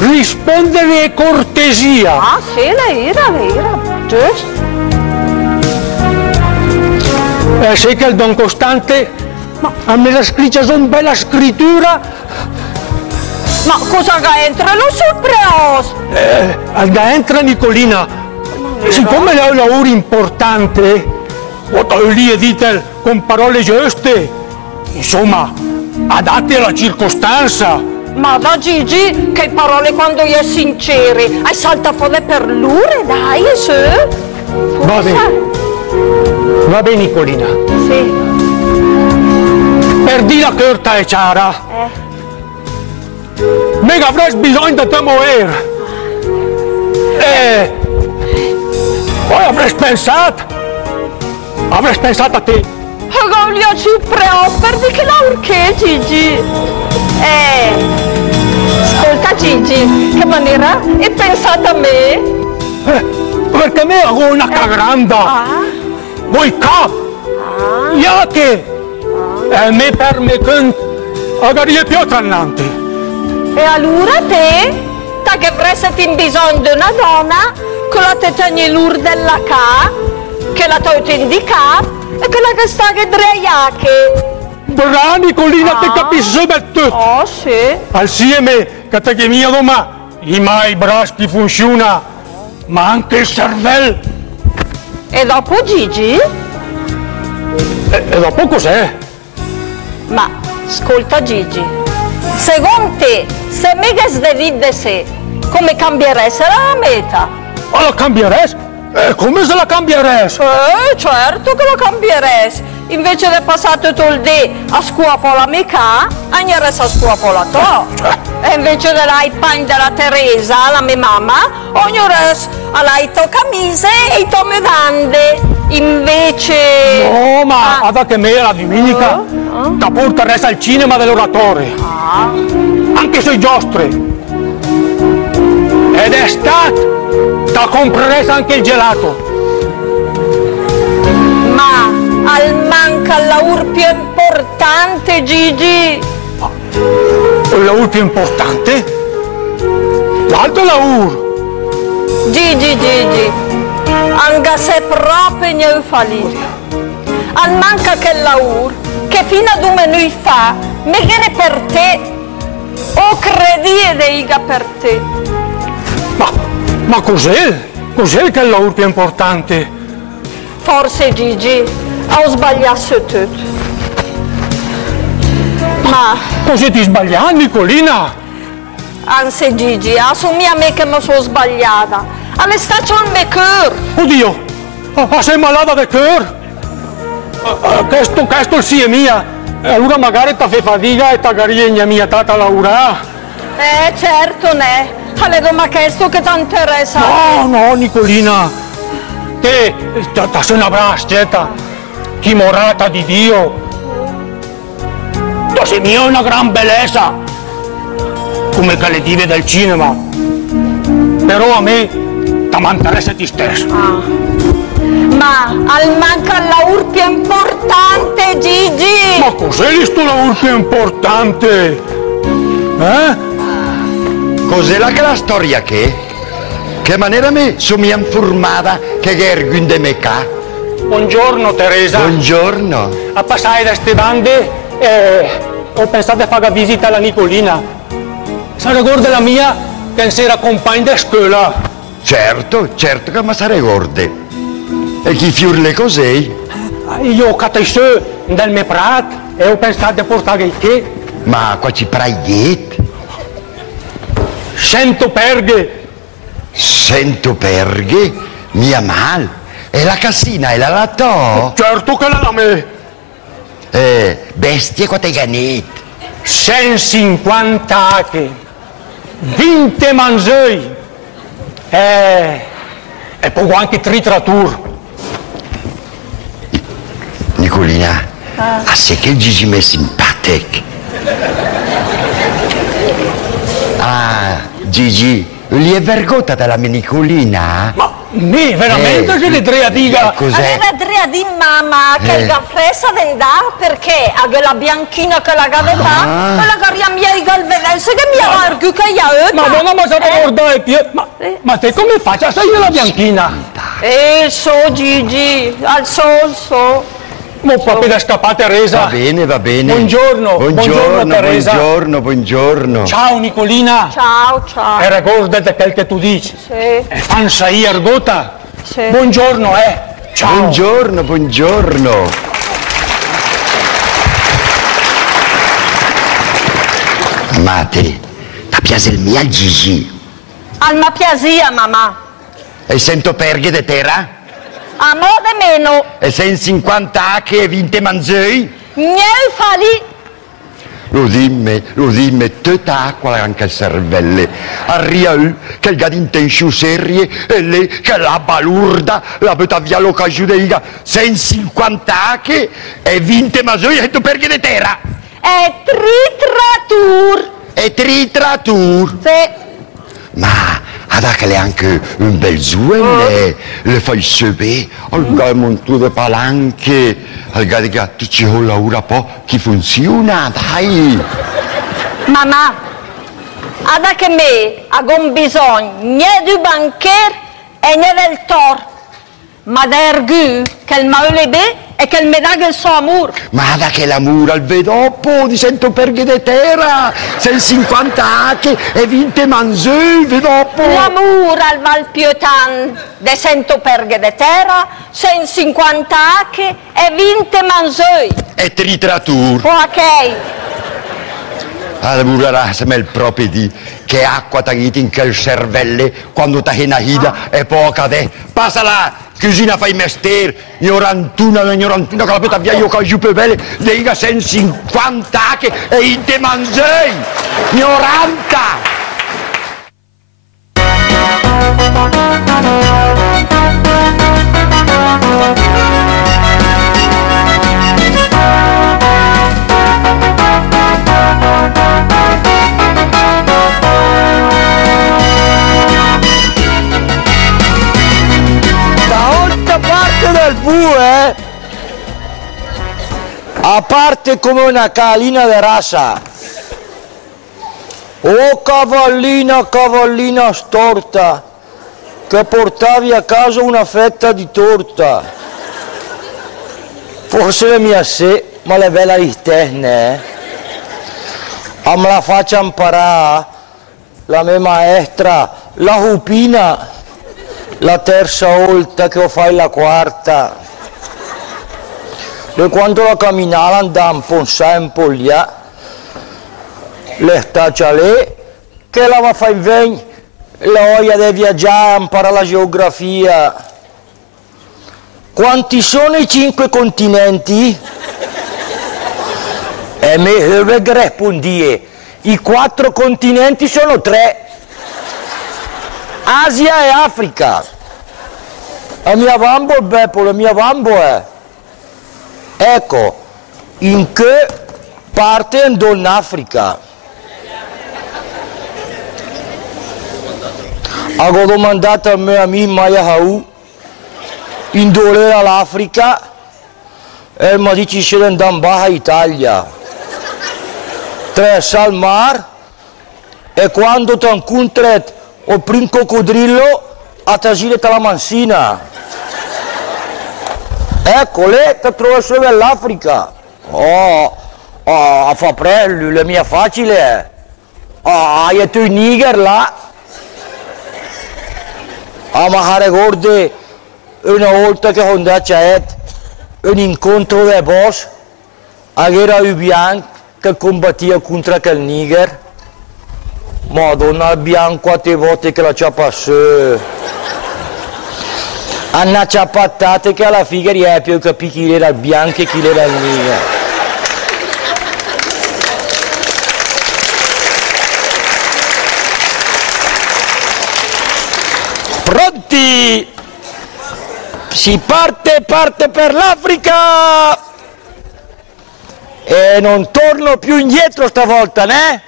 rispondere è cortesia. Ah, sì, lei era, giusto. Sai che il Don Costante, a me la scrittura sono bella scrittura. Ma cosa che entra? Non so preos! Al entra Nicolina, siccome lei è un lavoro importante, voglio lì e dite con parole giuste, insomma, adatte alla circostanza. Ma da Gigi, che parole quando è sincere, hai salta fuori per l'ure, dai, su! Va bene Nicolina. Sì. Per dire che orta è chiara. Mega avrei bisogno di te morire. Poi avrei pensato a te. Voglio ci per di che la urché, Gigi. Ascolta Gigi, che maniera hai pensato a me? Perché me ho una cagranda. Voi capo. Ja che me per me che magari è più trannante. E allora te? Che avresti bisogno di una donna con la te tieni l'ur della ca? che la t'ho indicato e quella che sta che dreiache. Brava Nicolina, ti capisci tutto. Oh, sì. Assieme che te che mia doma, i mai braschi funziona, ma anche il cervello. E dopo Gigi? E dopo cos'è? Ma, ascolta Gigi, secondo te, se mica sdevide se, come cambieresti la meta? Ma la cambieresti? Come se la cambieresti? Certo che la cambieresti. Invece di passare tutto il dì a scuola la mica, agneresti a scuola to. E invece dell'ai pan della Teresa, la mia mamma, ognunes all'hai to camise e i to medande. Invece... No, ma ad che me la domenica ti porteresti al cinema dell'oratore. Anche sui giostri. Ed estate ti compreresti anche il gelato. Ma al manca il lavoro più importante, Gigi. Il lavoro più importante? L'altro lavoro. Gigi, anche se proprio non fa lì. Al manca che il lavoro, che fino a 2 minuti fa, mi viene per te, o credi ed eiga per te. Ma cos'è? Cos'è che è il lavoro più importante? Forse Gigi, ho sbagliato tutto. Ma... Così ti sbagliato, Nicolina? Anzi Gigi, assumi a me che mi sono sbagliata. All'estate ho il mio cuore. Oddio, sei malata di cuore? Questo sì è mia. Allora magari ti fai fatica e ti gariglia mia tata Laura. Certo ne. Alle doma questo che ti interessa. No, Nicolina. Te sei una brascetta. Timorata di Dio. Tu sei mia una gran bellezza. Come che le dive del cinema. Però a me ti interessa te stesso. Ma al manca il lavoro più importante, Gigi. Ma cos'è questo lavoro più importante? Cos'è la storia che? Che maniera me sono informata che Gergun de Mecca? Buongiorno Teresa. Buongiorno. A passare da ste bande ho pensato di fare una visita alla Nicolina. Si ricorda la mia che era compagna di scuola. Certo che mi si ricorda. E chi fior le cos'è? Io ho cattesso nel mio prato e ho pensato di portare il tè. Ma qua ci praiet? 100 perghe. 100 perghe? Mia mal. E la cassina e la latò? Certo che la me. Bestie quante ganette? 150 ache. 20 manzoi. E poi anche 3 tratture. Nicolina, a sé che il Gigi mi è simpatico. Gigi, gli è vergogna della mia Nicolina? Ma me, veramente che le drea diga? Cos'è? Le drea di mamma che il gaffressa vendà perché ha la bianchina che la gaveva e la garia mia di galvenense che mi ha argu che io ma se ricorda ma te come faccio a sai la bianchina? So Gigi, al so. Non proprio da scappare Teresa. Va bene. Buongiorno Teresa. Buongiorno. Ciao Nicolina. Ciao. E ricordate quel che tu dici. Sì. E fanno io argota. Sì. Buongiorno, Ciao. Buongiorno. Ma ti piace il mio Gigi? Al ma piacia, mamma. E 100 perghe di terra? A mo' di meno. E 150 ache e 20 manzoi? Niente fa lì. Lo dimmi, tutta acqua anche il cervello. Arriva che il gadinte in sciù serie e lei che la balurda, la butta via l'occasione dei 150 ache e 20 manzoi e tu perché di terra? E tritratur. Sì. Ma che è anche un bel zuelle, le fai sebe, al montu de palanche, al gadigatto ci ho ora po' chi funziona, dai. Mamma, che me abbiamo bisogno né di banchiere e né del tor. Ma d'ergu, che il maule be e che il medaga il suo amor. Ma da che l'amore al vedoppo di 100 perghe di terra, 150 acche e 20 manzoi, vedoppo. L'amore al Valpiotan de 100 perghe di terra, 150 acche e 20 manzoi. E tritratur. Ok. Allora, se me il proprio di che acqua tagliata in quel cervelle quando ti hai nahida e poi cade. Passa là, cucina fai mestiere, ignorantuna, che la peta via io che giù per belle, lega 150 che e in te mangiai, ignoranta! Del bue, a parte come una cavallina di razza. Oh cavallina storta, che portavi a casa una fetta di torta. Forse la mia sé, ma le bella di te, me la faccia imparare la mia maestra, la Hupina. La terza volta che ho fatto la quarta. E quando la camminava andava un po' un po' lì, le staccia lì, che la va a fare venire, la voglia di viaggiare, imparare la geografia. Quanti sono i 5 continenti? E me rispondi, i 4 continenti sono 3. Asia e Africa. La mia bambo è Beppo, la mia bambo è. Ecco, in che parte andò in Africa? Avevo domandato a mio amico Maya Hau, in dove era l'Africa, e mi dice che andava in Baja Italia. Attraversa il mare, e quando ti incontri il primo coccodrillo a Tasile la Mansina. Ecco, lei ti trova solo nell'Africa. A fa prello, la mia facile. Hai tu in Niger là. Ma ricordi una volta che c'è un incontro dei boss, era il bianco che combattia contro quel Niger. Madonna, il bianco a te volte che la ciappasse. Hanno ciappattate che alla figa riempie capì chi era il bianco e chi era il nero. Pronti? Si parte per l'Africa! E non torno più indietro stavolta, né?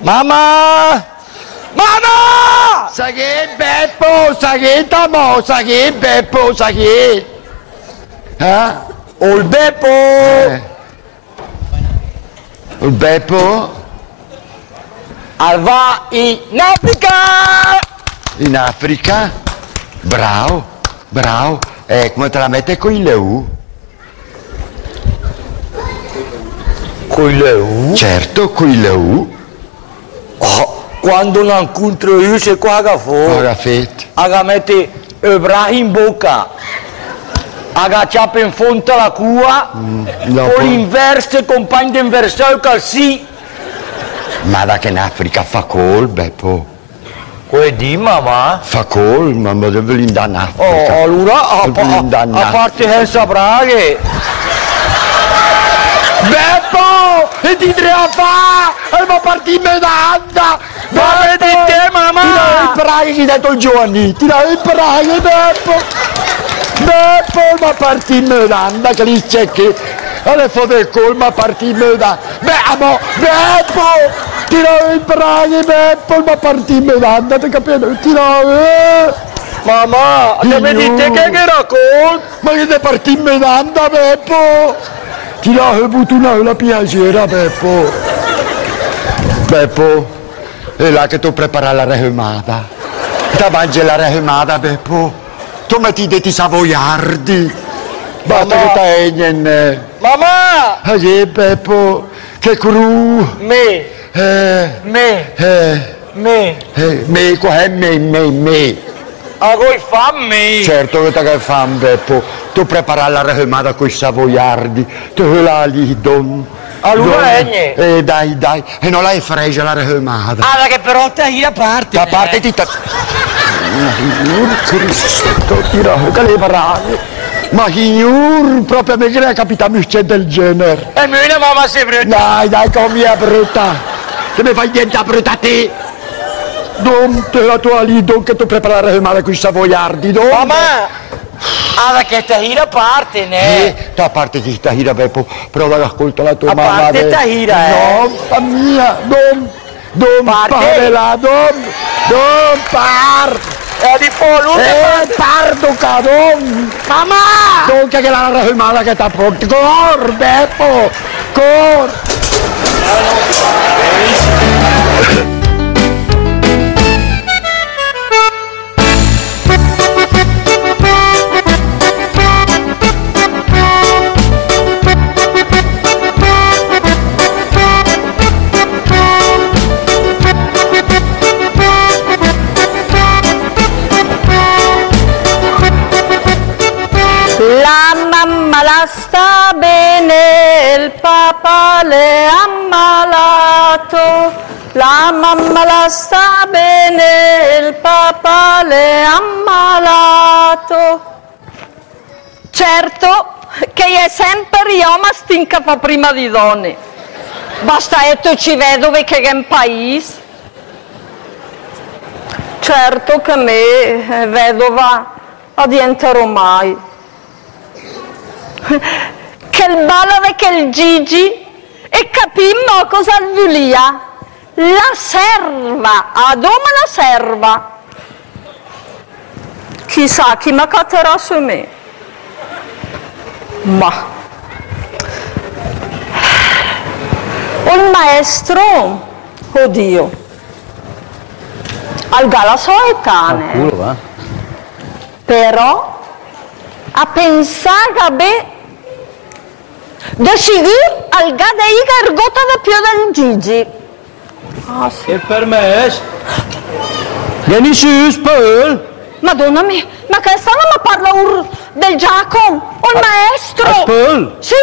Mamma! Mamma! Sa che Beppo, sa che Tamo, sa che Beppo, sa che... O il Beppo! Il Beppo? Va in Africa! In Africa? Bravo, bravo. Come te la mette con il Leu? Con il Leu? Certo, con il Leu. Quando non incontro io se qua che fa, aga mette il brazo in bocca, aga ciappa in fonte la cua, con l'inverso, compagno d'inverso, il calci. Ma da che in Africa fa col, Beppo? Come di mamma? Fa col, ma dove l'indà in Africa? Allora, a parte senza braghe. Beppo! E ti a fa! E ma partì medaglia! Ma vedi te, mamma! Tira il braghe che hai detto il Giovanni! Tira il braghe, Beppo! Beppo, ma partì medaglia, che lì c'è che... Alle foto col, ma partì medaglia! Beppo! Tira il braghe, Beppo, ma partì medaglia, ti capito? Tira... Mamma, che vedi te che era col? Ma che te partì medaglia, Beppo! Ti l'ho avuto una piacere, Beppo. Beppo, è là che tu prepara la rehumata. Ti mangi la rehumata, Beppo. tu metti dei savoiardi. Basta che t'egnen. Mamma! Peppo, che cru. Me, qua è me. a voi fammi! Certo che te fam, Beppo. Tu prepara la rehumata con i savoiardi, tu la lì, don. Allora legne! Dai, e non l'hai fregia la rehumata. Ah, che però te a parte! A parte ti... Cristo, tira, che le parate! Ma signor, proprio a me che ne è capitato un del genere. E me ne mamma sei brutta. Dai, come è brutta. Che mi fai niente a brutta te? Dom, te la tua lì, don, che tu preparare male con i savoiardi, don. Mamma, che te gira a parte, ne? A parte ti sta gira, Beppo, prova ad ascoltare la tua mamma. A parte te gira, No, la mia, dom, parla, dom, par. Di pollo, pardo cadon! Mamma! Non che la rehumata che t'ha pronto! Cor, Beppo! Cor! Sta bene, il papà le ha ammalato. La mamma la sta bene, il papà le ha ammalato. Certo che è sempre io ma stinca fa prima di donne. Basta che tu ci vedovi che è un paese. Certo che me vedova diventerò mai. Che il ballo che il Gigi e capimmo cosa volia. La serva, a dove la serva? Chissà chi mi catterà su me. Ma il maestro, oddio, al gala soetane, però a pensare che da sicuro al gada iga ergota da più del Gigi. Ah, sì. E per me? Vieni su, Spol. Madonna mia, ma che stanno a parlare del Giacomo, o il maestro? Spol? Sì.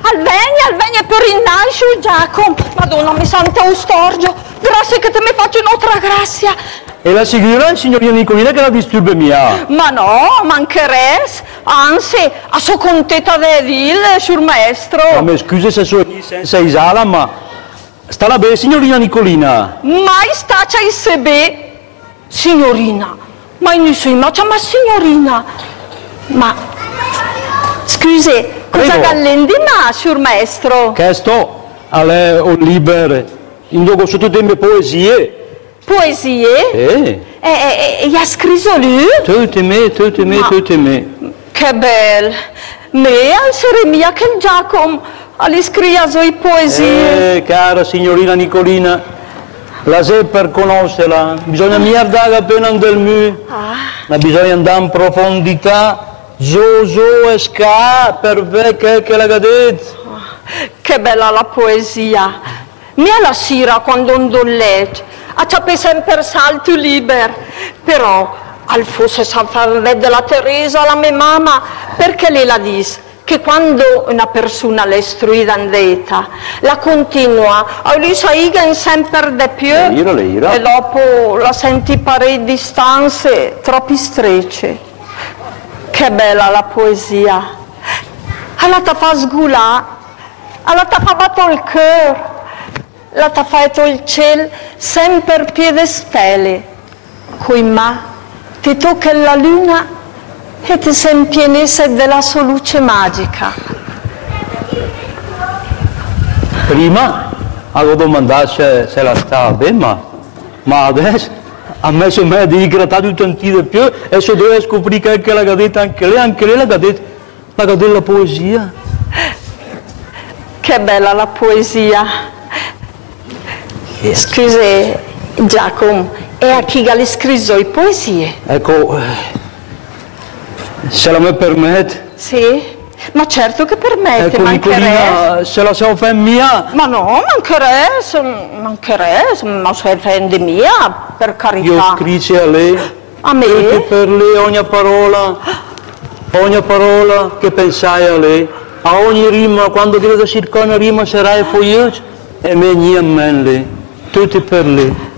Alvegna per rinascere il Giacomo. Madonna mi santa un storgio. Grazie che te mi faccio un'altra grazia. E la signorina signorina Nicolina che la disturba mia? Ma no, mancheres. Anzi, a so contenta di dire sul maestro. Ma scusa se sono senza isala, ma sta la bene signorina Nicolina? Mai staccia in sebe, signorina. Ma in nessuno, ma signorina. Ma, scusi, cosa gallendi ma sul maestro? Che sto alle libere, in dopo sotto tempo poesie. Poesie? E ha scritto lui? Tutte me. Che bello! Me essere mia che il Giacomo gli scrive le sue poesie. Cara signorina Nicolina, la sei per conoscerla, bisogna miardare appena del mu, ma bisogna andare in profondità, zo e sca, per vedere che la cadete. Che bella la poesia! Mia la sera quando non legge, a ciappe sempre salto libero, però al fosse sa far vedere la Teresa, la mia mamma, perché lei la dice che quando una persona l'è istruita in vita, la continua, a lui sa sempre di più, e dopo la senti pare distanze, troppi strecce. Che bella la poesia! Alla ta fa sgulà, alla ta fa battere il cuore, la ta fatto il cielo sempre piede stelle, coi ma ti tocca la luna e ti si impienisse della sua luce magica. Prima avevo domandato se la stava bene, ma adesso ha messo me di grattare un tantino di più e se deve scoprire che la cadete anche lei la cadete la poesia. Che bella la poesia! Scusi Giacomo, e a chi gli scritto le poesie? Ecco, Se la me permette? Sì, ma certo che permette, ecco, Nicolina, se la so fare mia... Ma no, mancherebbe, ma se fende mia, per carità. Io scrivo a lei, a me? Perché per lei ogni parola che pensai a lei, a ogni rima, quando credo circa una rima sarà e poi io, e me niente lei, tutti per lei.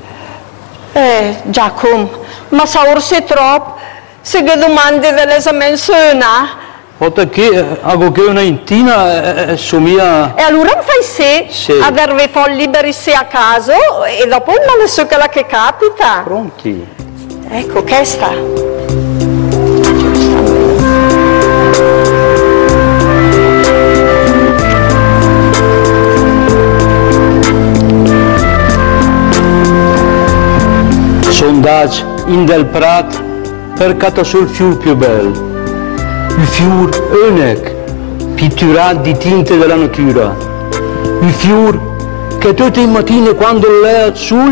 Giacomo, ma sa orse troppo, se che domande dell'esame suona? Perché che una intina somiglia... E allora fai se, a darvi folli liberi se a caso, e dopo non è so che la che capita. Pronti? Ecco, che sta. Sondaggi in del Prat per cato sul fior più bello. Il fior unico, pitturato di tinte della natura. Il fior che tutte le mattine quando lo leva sul,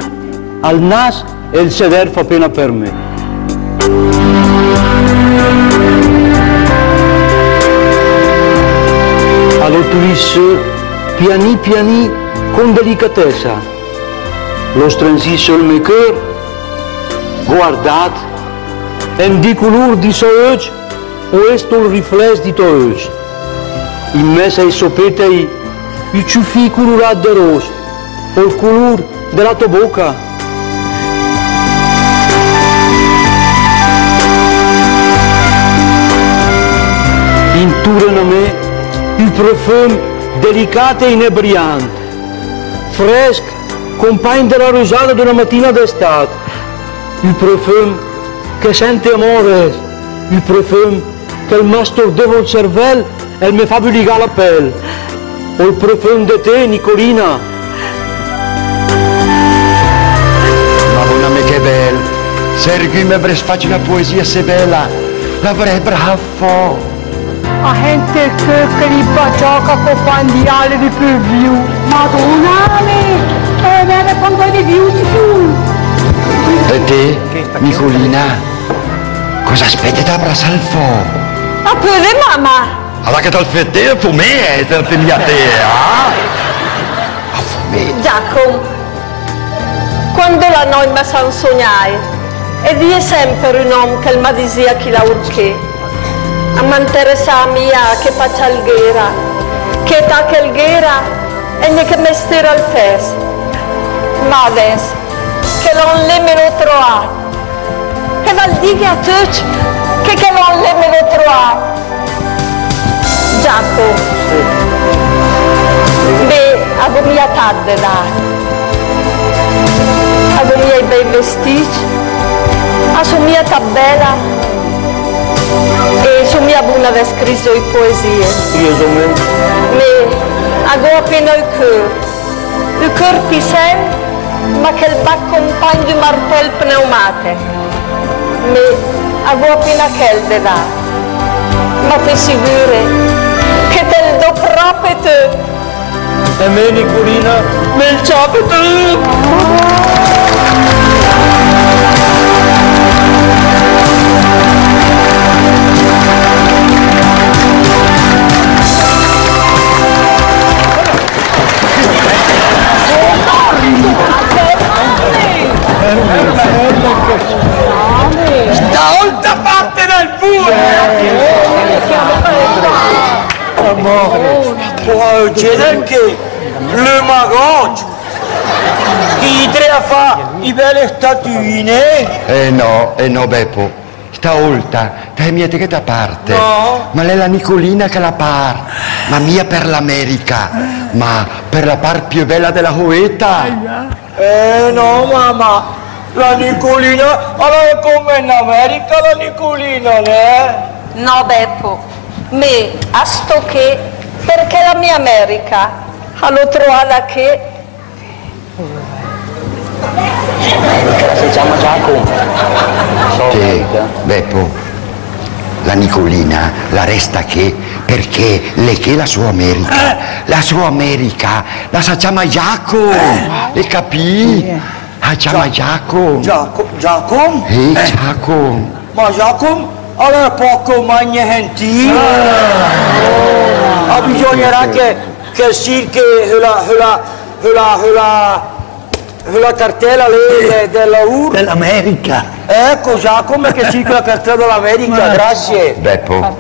al naso e il sedere fa pena per me. Allora tu dici, piani piani, con delicatezza, lo stringi sul mio cuore, guardate, e di colore di suo occhio, questo è il riflesso di tuo occhio. In mezzo ai soppetti, i ciuffi colorati di rosa, o il colore della tua bocca. Intorno a me, il profumo delicato e inebriante, fresco, compagno della rosata di una mattina d'estate, il profumo che sente amore, il profumo che il mastro devo il cervello e mi fa ligare la pelle, o il profumo di te, Nicolina. Ma buona me che bello, se qui mi avrei fatto una poesia se bella, l'avrei bravo. La gente che li gioca con bandiale di più viu. Madonna, bene quando di più di più. E te, Nicolina, cosa aspetti da Brasalfo? A per mamma! Allora che tal fette per me, tal fette a te, Giacomo, quando la noi mi san sognare, e vi è sempre un uomo che mi diceva chi la urché. A mi interessa mia che faccia alghera, che tacca alghera e ne che mi stira al fes. Ma adesso, che non le me lo trovato, che vuol dire a tutti che non le me lo trovato. Giacomo, beh, avevo mia tarde da, avevo i miei bei vestiti, avevo mia tabella, e su mia buona aveva scritto le poesie. Ma avevo appena il cuore pisente, ma che il accompagna di martello pneumatico. Ma avevo appena che da. Ma ti sicuro che te lo do proprio tu. E me, Nicolina, me il ciapo tu. Stavolta parte dal pure! C'è anche le Maroc che idea fa i belle statuine. No, Beppo, stavolta te mi che da parte. No. Ma lei la Nicolina che la par, ma mia per l'America, ma per la par più bella della Hoeta. No mamma. La Nicolina, allora come in America la Nicolina, né? No, Beppo, me, a sto che, perché la mia America, l'ho trovata che... Si chiama Giacomo. Sì, Beppo, la Nicolina la resta che, perché lei che la sua America, la sa chiama Giacomo, le capì? Ah, chiama Giacomo. Giacomo? Giacomo. Ma Giacomo allora poco magna gentile. Bisognerà che sì, che la cartella lì della UR. Dell'America. Ecco già, come che sì, la cartella dell'America, grazie. Beppo,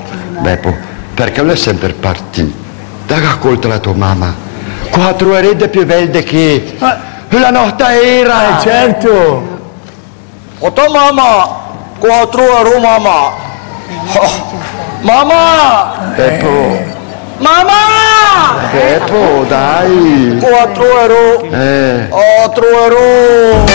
perché non è sempre partito? Dai ascolta la tua mamma. 4 erede più belle che la notte era. Certo. O tua mamma, 4 euro mamma. Mamma! Beppo. Mamma! Beppo, dai. 4 euro. 4 euro.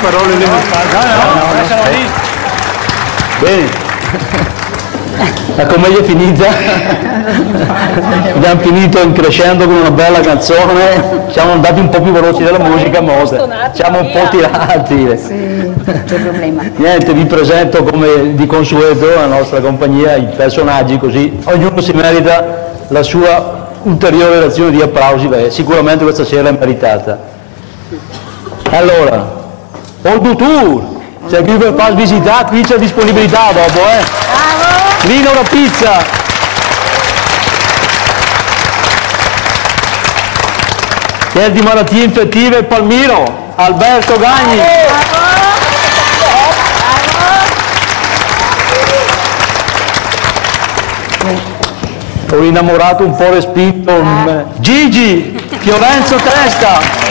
Parole le bene, la commedia è finita, abbiamo finito in crescendo con una bella canzone, siamo andati un po' più veloci della musica, ma siamo un po' tirati. Sì, c'è problema. Niente, vi presento come di consueto la nostra compagnia, i personaggi, così ognuno si merita la sua ulteriore reazione di applausi, beh, sicuramente questa sera è meritata. Allora, All du Tour, c'è qui per far visitare, qui c'è disponibilità dopo, Bravo! Vino una pizza! del di malattie infettive Palmiro, Alberto Gagni. Ho innamorato un po' respinto Gigi Fiorenzo Testa.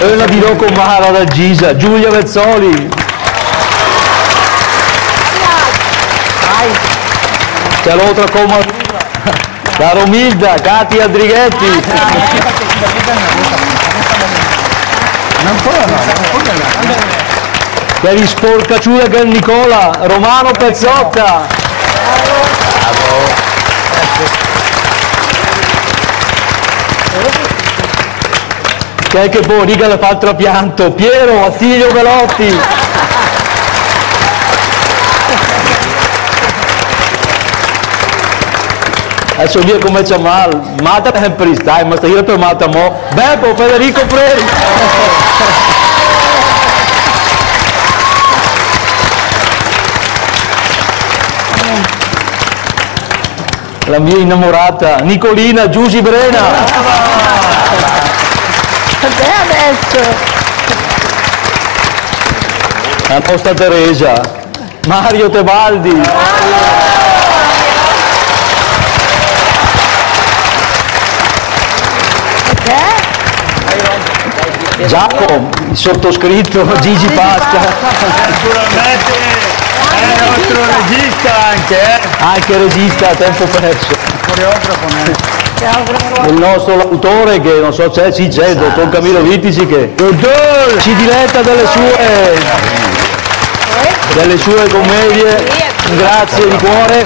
E la dirò con Mara da Gisa, Giulia Vezzoli. C'è l'altra con la Romilda, Katia Drighetti. Che vi sporcacciuda che è Nicola, Romano Pezzotta. Che è che poi riga le fa il trapianto, Piero Attilio Velotti. Adesso via come c'è mal, mata sempre stai, ma stai per mata mo. Beppo Federico Preri. La mia innamorata, Nicolina Giussi Brena. Adesso. La nostra Teresa, Mario Tebaldi. Giacomo, il sottoscritto, Gigi Pasca. Naturalmente è il nostro regista anche. Anche regista a tempo perso. Coreografo. Il nostro autore che non so c'è, sì c'è, il dottor Camillo Vittici che ci diletta delle sue commedie. Grazie di cuore.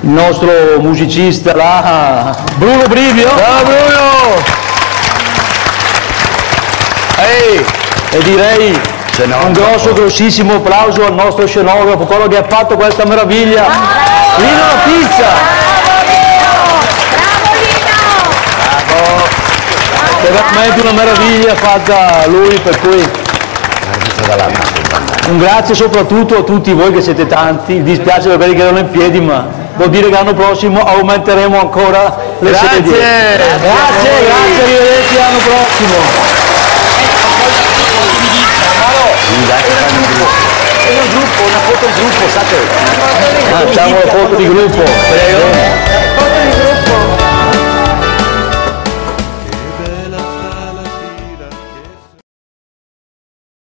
Il nostro musicista là, Bruno Brivio. Ciao Bruno! Ehi! E direi un grossissimo applauso al nostro scenografo, quello che ha fatto questa meraviglia. Lino la pizza! Bravo Lino! È veramente una meraviglia fatta lui, per cui un grazie soprattutto a tutti voi che siete tanti, mi dispiace per quelli che erano in piedi, ma vuol dire che l'anno prossimo aumenteremo ancora le sedie. Grazie, arrivederci l'anno prossimo. Una foto di gruppo, sapete? Facciamo una foto di gruppo. Prego.